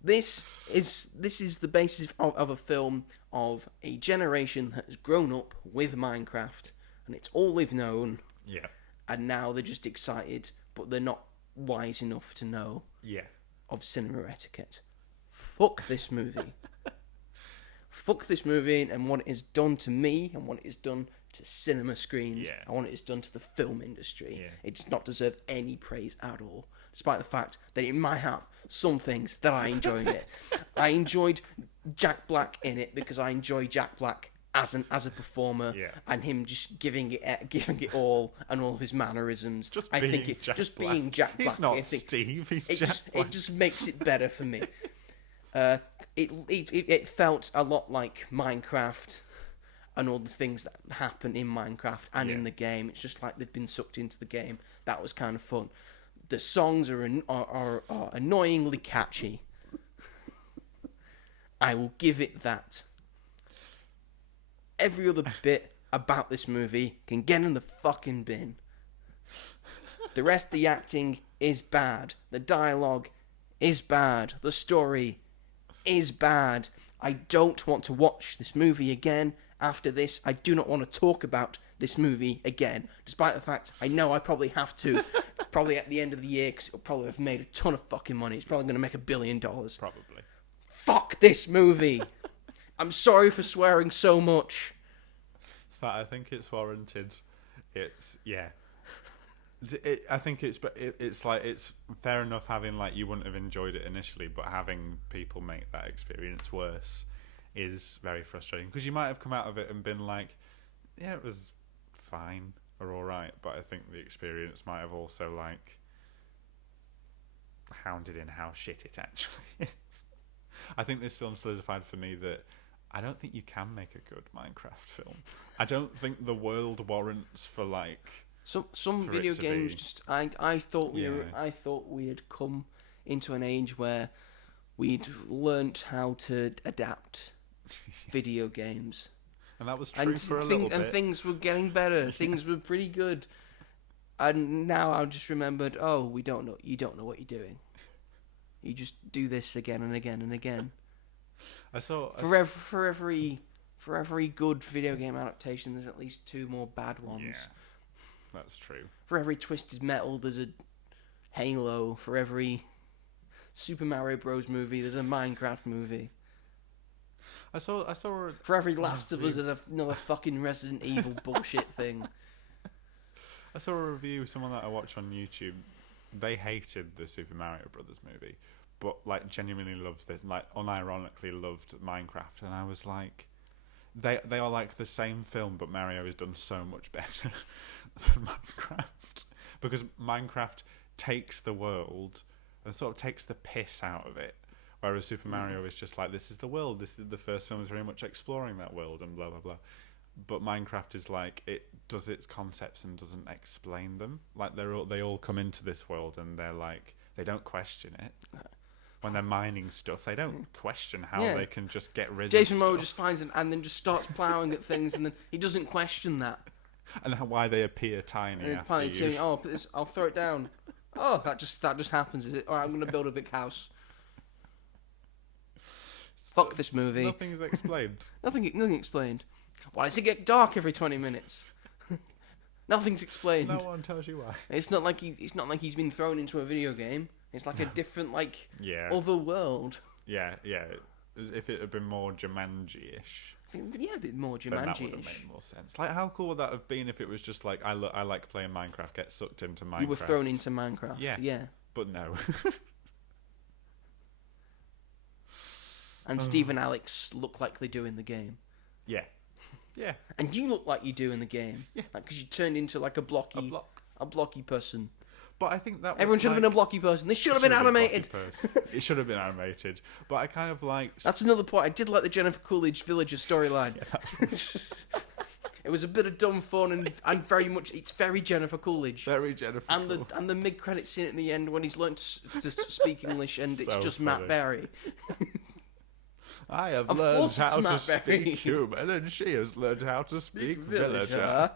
This is the basis of a film of a generation that has grown up with Minecraft, and it's all they've known, Yeah. and now they're just excited, but they're not wise enough to know Yeah. of cinema etiquette. Fuck this movie. Fuck this movie and what it has done to me and what it has done to cinema screens Yeah. and what it has done to the film industry. Yeah. It does not deserve any praise at all, despite the fact that it might have some things that I enjoy in it. I enjoyed Jack Black in it because I enjoy Jack Black as a performer, Yeah. and him just giving it all and all his mannerisms. Just I being think it Jack just Black. being Jack Black. He's not I think Steve. He's it Jack just Black. it just makes it better for me. It felt a lot like Minecraft and all the things that happen in Minecraft and in Yeah. the game. It's just like they've been sucked into the game. That was kind of fun. The songs are annoyingly catchy. I will give it that. Every other bit about this movie can get in the fucking bin. The rest of the acting is bad. The dialogue is bad. The story is bad. I don't want to watch this movie again. After this, I do not want to talk about this movie again. Despite the fact I know I probably have to, probably at the end of the year, because it'll probably have made a ton of fucking money. It's probably going to make $1 billion. Probably. Fuck this movie. I'm sorry for swearing so much. But I think it's warranted. I think it's like it's fair enough having like you wouldn't have enjoyed it initially, but having people make that experience worse is very frustrating because you might have come out of it and been like, yeah, it was fine or all right, but I think the experience might have also like hounded in how shit it actually is. I think this film solidified for me that I don't think you can make a good Minecraft film. I don't think the world warrants for like Some for video it to games be- just I thought we had come into an age where we'd learnt how to adapt video games. and that was true for a little bit. And things were getting better. Things were pretty good. And now I just remembered, you don't know what you're doing. You just do this again and again and again. For every good video game adaptation, there's at least 2 more bad ones. Yeah, that's true. For every Twisted Metal, there's a Halo. For every Super Mario Bros. Movie, there's a Minecraft movie. I saw. For every Last of Us, there's another fucking Resident Evil bullshit thing. I saw a review. Someone that I watch on YouTube, they hated the Super Mario Brothers movie, but like genuinely loved it. Like unironically loved Minecraft, and I was like, they are like the same film, but Mario is done so much better than Minecraft because Minecraft takes the world and sort of takes the piss out of it. Whereas Super Mario is just like, this is the world. This is the first film is very much exploring that world and blah blah blah. But Minecraft is like it does its concepts and doesn't explain them. Like they all come into this world and they're like they don't question it. When they're mining stuff, they don't question how they can just get rid Jason of stuff. Momoa just finds it and then just starts ploughing at things, and then he doesn't question that. And why they appear tiny And then after finally you. I'll throw it down. Oh, that just happens, is it? All right, I'm going to build a big house. Fuck this movie. Nothing's explained. Nothing explained. Why does it get dark every 20 minutes? Nothing's explained. No one tells you why. It's not like he's been thrown into a video game. It's like a different Yeah. other world. Yeah. If it had been more Jumanji-ish, Yeah, a bit more then that would have Jumanji-ish. made more sense. Like, how cool would that have been if it was just like I like playing Minecraft, get sucked into Minecraft. You were thrown into Minecraft. Yeah. But no. And Steve and Alex look like they do in the game. Yeah. And you look like you do in the game. Yeah. Like, because you turned into like a blocky a blocky person. But I think that Everyone should have been a blocky person. They should have been animated. It should have been animated. But I kind of like... That's another point. I did like the Jennifer Coolidge Villager storyline. It was a bit of dumb fun and very much... It's very Jennifer Coolidge. Very Jennifer Coolidge. And the mid-credit scene at the end when he's learned to speak English and it's just funny. Matt Berry. I have learned how to speak human and she has learned how to speak villager.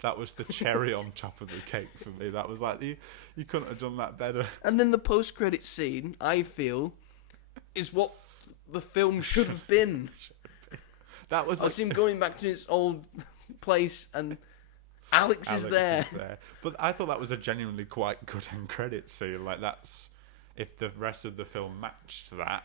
That was the cherry on top of the cake for me. That was like, you couldn't have done that better. And then the post-credit scene, I feel, is what the film should have been. That was him going back to his old place and Alex is there. But I thought that was a genuinely quite good end credit scene. Like, that's... If the rest of the film matched that,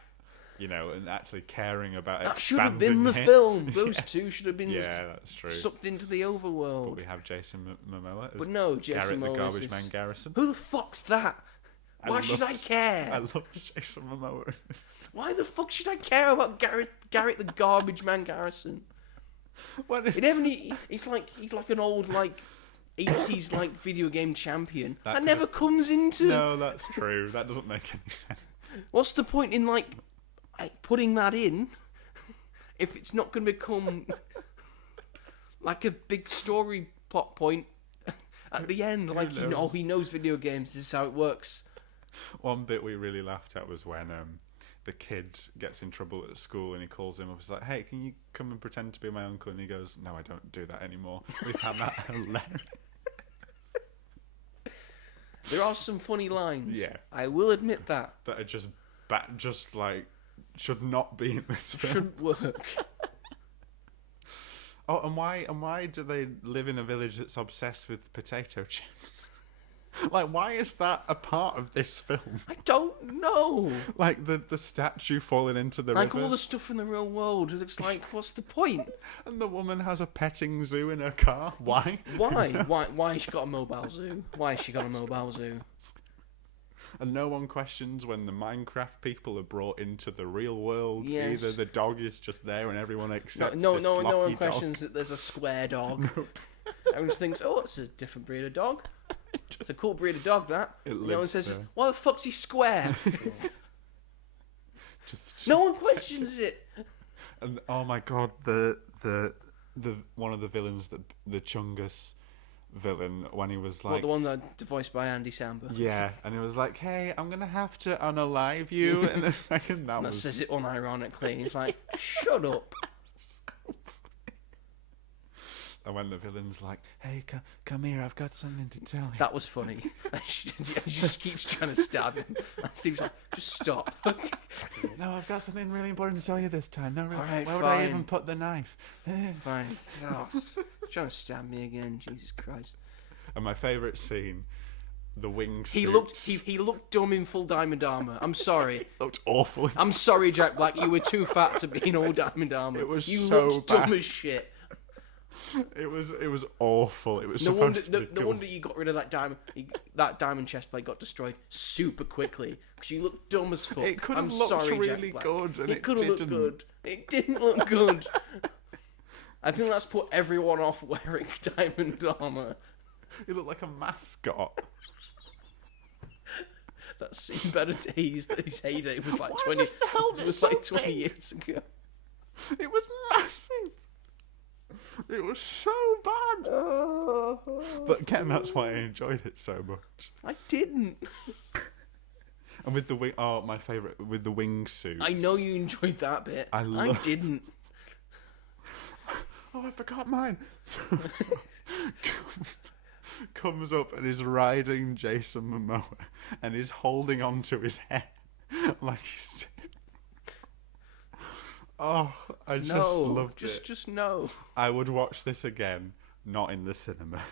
you know, and actually caring about that expanding should have been the film. Those two should have been that's true. Sucked into the overworld. But we have Jason Momoa as but no, Jason Garrett Momoa the Garbage Man Garrison. Who the fuck's that? Why should I care? I love Jason Momoa. Why the fuck should I care about Garrett the Garbage Man Garrison? He's like an old like 80s like video game champion. That never comes into. No, that's true. That doesn't make any sense. What's the point in like putting that in if it's not going to become like a big story plot point at the end? Like he knows video games. This is how it works. One bit we really laughed at was when the kid gets in trouble at school and he calls him up. He's like, "Hey, can you come and pretend to be my uncle?" And he goes, "No, I don't do that anymore." We found that hilarious. There are some funny lines. Yeah, I will admit that. That are just like should not be in this film. Shouldn't work. Oh, and why do they live in a village that's obsessed with potato chips? Like, why is that a part of this film? I don't know. Like the statue falling into the river. Like all the stuff in the real world. It's like, what's the point? And the woman has a petting zoo in her car. Why? Why has she got a mobile zoo? Why has she got a mobile zoo? And no one questions when the Minecraft people are brought into the real world. Yes. Either the dog is just there and everyone accepts no this one blocky questions dog. that there's a square dog. Nope. Everyone just thinks, oh, it's a different breed of dog. It's a cool breed of dog, that. No one says, why the fuck's he square? No one questions it. And oh my god, the one of the villains, the Chungus villain, when he was like... What, the one that voiced by Andy Samberg? Yeah, and he was like, "Hey, I'm gonna have to unalive you in a second." That says it unironically. He's like, shut up. And when the villain's like, "Hey, come here, I've got something to tell you." That was funny. And she just keeps trying to stab him. And Steve's like, just stop. No, I've got something really important to tell you this time. No, really. All right, where would I even put the knife? Fine. Oh, trying to stab me again. Jesus Christ. And my favourite scene, the wing suits. He looked dumb in full diamond armour. I'm sorry. He looked awful. I'm sorry, Jack Black. You were too fat to be in all diamond armour. It was you so looked bad. dumb as shit. It was awful. It was no supposed to be no wonder you got rid of that diamond. That diamond chest plate got destroyed super quickly because you looked dumb as fuck. It could have I'm looked sorry, really Jack Black. good, and it could have looked good. It didn't look good. I think that's put everyone off wearing diamond armour. He looked like a mascot. That's seen better days. That his heyday was like Why 20. was the helmet It was so like 20 big? years ago. It was massive. It was so bad. But again, that's why I enjoyed it so much. I didn't. And with the wing, my favourite, with the wingsuits. I know you enjoyed that bit. I didn't. Oh, I forgot mine. Comes up and is riding Jason Momoa and is holding on to his hair like he's... Oh, I just loved it. Just no. I would watch this again, not in the cinema.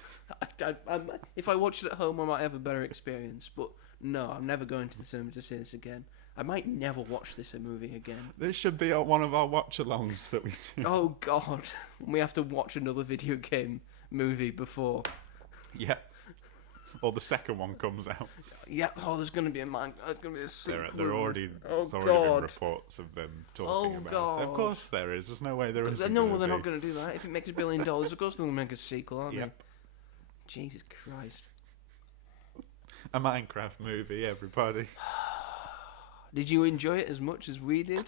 If I watched it at home, I might have a better experience. But no, I'm never going to the cinema to see this again. I might never watch this movie again. This should be one of our watch-alongs that we do. Oh God, we have to watch another video game movie before. Yeah. Or the second one comes out. Yeah. Oh, there's going to be a sequel. There already, Oh, there's already been God. reports of them talking Oh, about God. it. Of course there is. There's no way there isn't. No, gonna they're not be. going to do that. If it makes $1 billion, of course they'll make a sequel, aren't Yep. they? Jesus Christ. A Minecraft movie, everybody. Did you enjoy it as much as we did?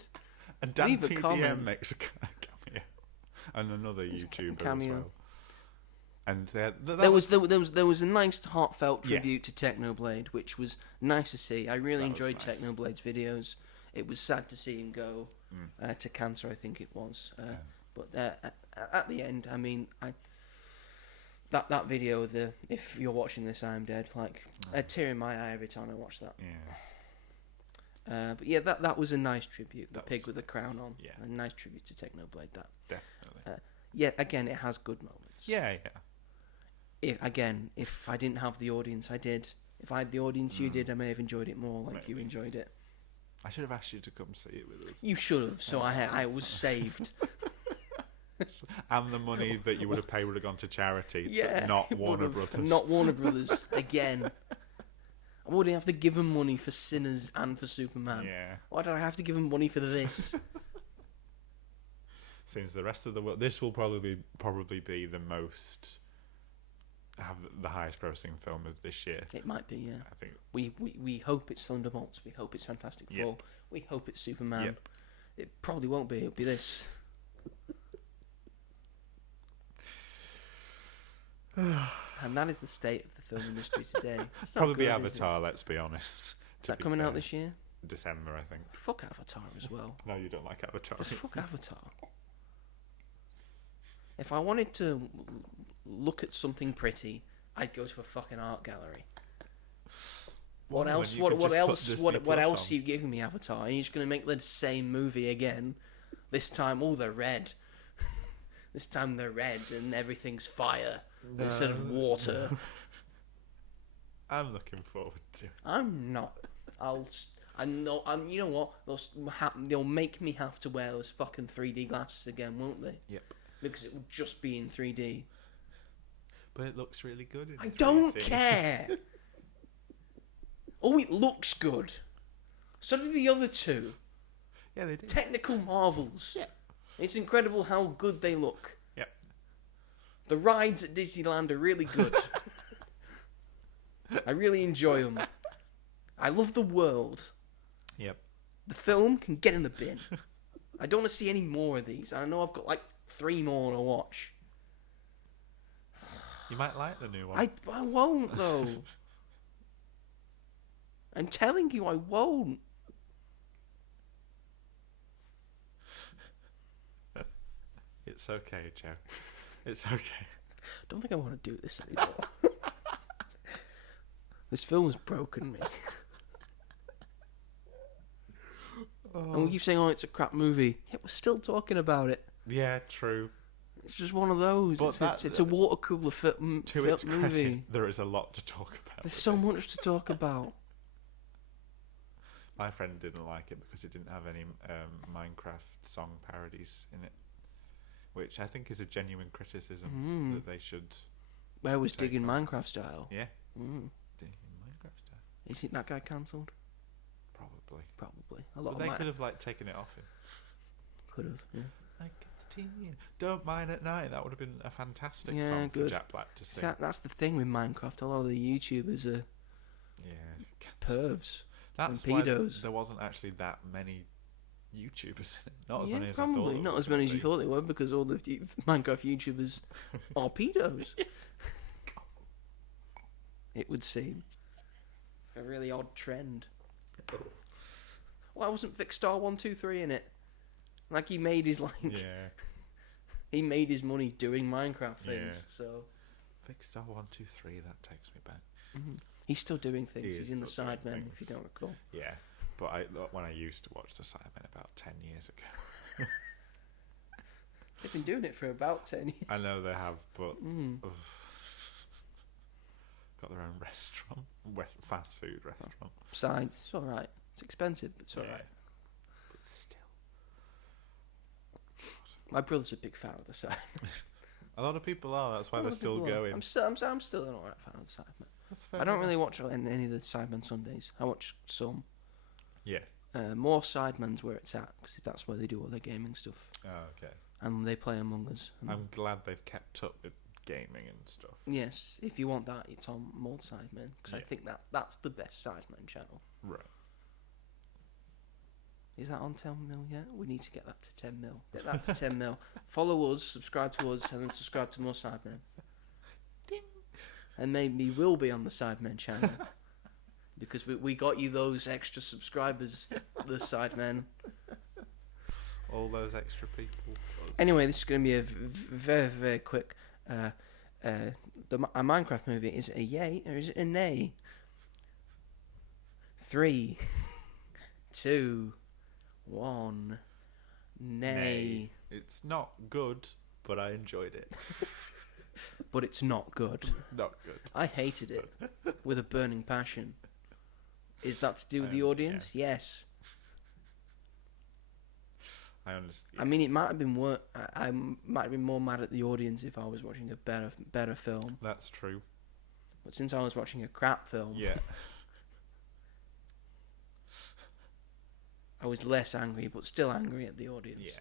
And Dan Leave a TDM comment. makes a cameo. And another YouTuber cameo. as well. And There was a nice heartfelt Yeah. tribute to Technoblade, which was nice to see. I really That was enjoyed nice. Technoblade's videos. It was sad to see him go Mm. to cancer, I think it was. Yeah. But at the end, I mean, that video, if you're watching this, I'm dead. Like a tear in my eye every time I watch that. Yeah. But yeah, that was a nice tribute. The That pig was with the nice. crown on. Yeah. A nice tribute to Technoblade. That. Definitely. Yeah. Again, it has good moments. Yeah. If I didn't have the audience, I did. If I had the audience you did, I may have enjoyed it more like you Maybe. enjoyed it. I should have asked you to come see it with us. You should have, so I was saved. And the money that you would have paid would have gone to charity, Yeah, not it Warner would've. Brothers. Not Warner Brothers, again. I wouldn't have to give them money for Sinners and for Superman. Yeah. Why did I have to give them money for this? Since the rest of the world, this will probably be the most, have the highest grossing film of this year. It might be, yeah. I think. We hope it's Thunderbolts. We hope it's Fantastic Yep. Four. We hope it's Superman. Yep. It probably won't be. It'll be this. And that is the state of the film industry today. It's not Probably be good, is it? Avatar, let's be honest. Is that coming out this year? December, I think. Fuck Avatar as well. No, you don't like Avatar. Just fuck Avatar. If I wanted to look at something pretty, I'd go to a fucking art gallery. What Well, else? you could What just put else? Disney What Plus else on. are you giving me, Avatar? You're just gonna make the same movie again. This time, all they're red. This time they're red and everything's fire instead of water. I'm looking forward to it. I'm not. I know. You know what? They'll make me have to wear those fucking 3D glasses again, won't they? Yep. Because it will just be in 3D. But it looks really good in I 3D. don't care. Oh, it looks good. So do the other two. Yeah, they do. Technical marvels. Yeah. It's incredible how good they look. Yep. The rides at Disneyland are really good. I really enjoy them. I love the world. Yep. The film can get in the bin. I don't want to see any more of these. I know I've got like 3 more to watch. You might like the new one. I won't though. I'm telling you, I won't. It's okay, Joe. It's okay. I don't think I want to do this anymore. This film has broken me. And we keep saying, oh, it's a crap movie. Yet we're still talking about it. Yeah, true. It's just one of those. But It's a water cooler To its movie. credit, there is a lot to talk about. There's so much to talk about. My friend didn't like it because it didn't have any Minecraft song parodies in it, which I think is a genuine criticism that they should. Where was Take digging that. Minecraft style? Yeah. Mm. Minecraft style. Isn't that guy cancelled? Probably. Probably. A lot But of they could have like taken it off him. could have. Yeah. Like it's tea. Don't mind at night. That would have been a fantastic Yeah, song good. for Jack Black to sing. That's the thing with Minecraft. A lot of the YouTubers are Yeah. pervs. That's and why pedos. there wasn't actually that many YouTubers in it. Not as Yeah, many as I probably thought. there not was as many gonna as you be. thought they were, because all the Minecraft YouTubers are pedos. It would seem a really odd trend. Why wasn't Vicstar123 in it? Like he made his Yeah. he made his money doing Minecraft things. Yeah. So Big Star 123. That takes me back. he's still doing things. He He's is in the still doing Sidemen, if things. you don't recall. Yeah. But when I used to watch the Sidemen about 10 years ago. They've been doing it for about 10 years. I know they have, but Mm. got their own restaurant, fast food restaurant. Besides, it's alright. It's expensive, but it's Yeah. alright. But still. My brother's a big fan of the Sidemen. A lot of people are. That's why A lot they're of still people are. going. I'm still an alright fan of the Sidemen. That's fair I don't enough. really watch any of the Sidemen Sundays. I watch some. Yeah. More Sidemen's where it's at, because that's where they do all their gaming stuff. Oh, okay. And they play Among Us. And I'm glad they've kept up with gaming and stuff. yes, if you want that, it's on More Sidemen, because I Yeah. think that's the best Sidemen channel. Right. Is that on 10 mil yet? We need to get that to 10 mil. Get that to 10 mil. Follow us, subscribe to us, and then subscribe to More Sidemen. Ding. And maybe we'll be on the Sidemen channel. Because we got you those extra subscribers, the Sidemen. All those extra people. Anyway, this is going to be a very, very quick. A Minecraft movie. Is it a yay or is it a nay? 3, 2, 1. Nay. It's not good, but I enjoyed it. But it's not good. Not good. I hated it with a burning passion. Is that to do with the audience? Yeah. Yes. I understand. I mean, it might have been I might have been more mad at the audience if I was watching a better film. That's true. But since I was watching a crap film, Yeah. I was less angry, but still angry at the audience. Yeah.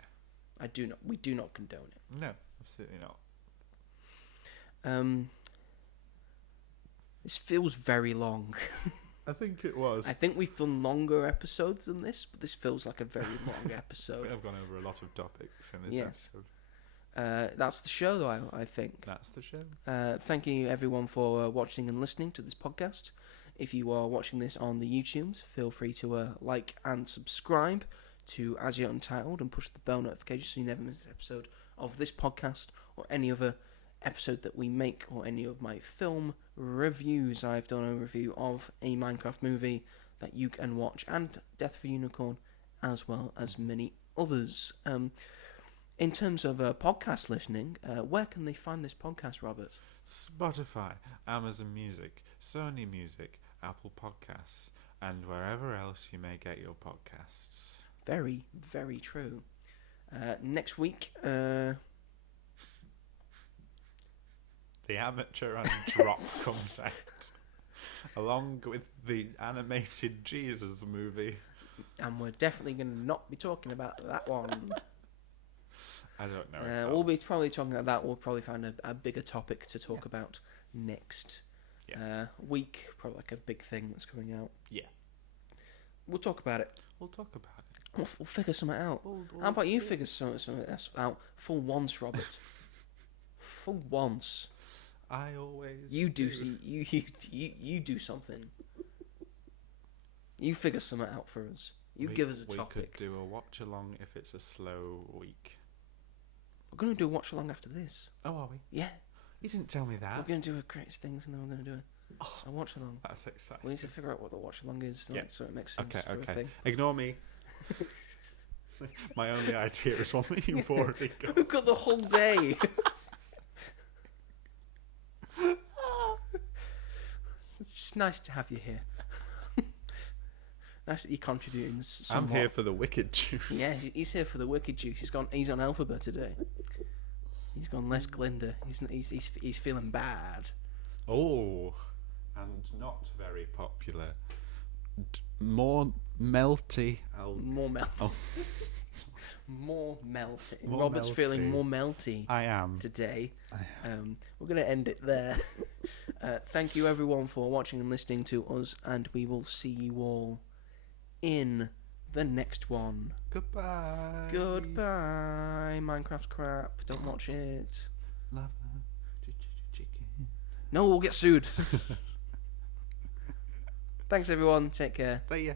We do not condone it. No, absolutely not. This feels very long. I think it was. I think we've done longer episodes than this, but this feels like a very long We episode. have gone over a lot of topics in this Yes. episode. That's the show, though, I think. That's the show. Thank you, everyone, for watching and listening to this podcast. If you are watching this on the YouTubes, feel free to like and subscribe to As Yet Untitled and push the bell notification so you never miss an episode of this podcast or any other episode that we make or any of my film reviews. I've done a review of a Minecraft movie that you can watch and Death for Unicorn, as well as many others. In terms of podcast listening, where can they find this podcast, Robert? Spotify, Amazon Music, Sony Music, Apple Podcasts, and wherever else you may get your podcasts. Very, very true. Next week, The Amateur and Drop comes out, along with the animated Jesus movie. and we're definitely going to not be talking about that one. I don't know. We'll be probably talking about that. We'll probably find a bigger topic to talk about next week. Probably like a big thing that's coming out. Yeah. We'll talk about it. We'll talk about it. We'll figure something out. How about you figure something else out for once, Robert? For once. I always You do you do something. You figure something out for us. You give us a topic. We could do a watch along if it's a slow week. We're going to do a watch along after this. Oh, are we? Yeah. You didn't tell me that. We're going to do a greatest things and then we're going to do a watch along. That's exciting. We need to figure out what the watch along is Yeah. so it makes sense Okay, for a okay. thing. Ignore me. My only idea is one that you've already got. We've got the whole day. It's just nice to have you here. Nice that you're contributing I'm somewhat. here for the wicked juice. Yeah, he's here for the wicked juice. He's on Alphabet today. He's gone less Glinda. He's feeling bad. Oh, and not very popular. More melty. More melty. Oh. More melty. More Robert's feeling melty. more melty I am. today. We're going to end it there. Thank you everyone for watching and listening to us, and we will see you all in the next one. Goodbye. Goodbye. Minecraft crap. Don't watch it. Lava. Chicken. No, we'll get sued. Thanks everyone. Take care. See ya.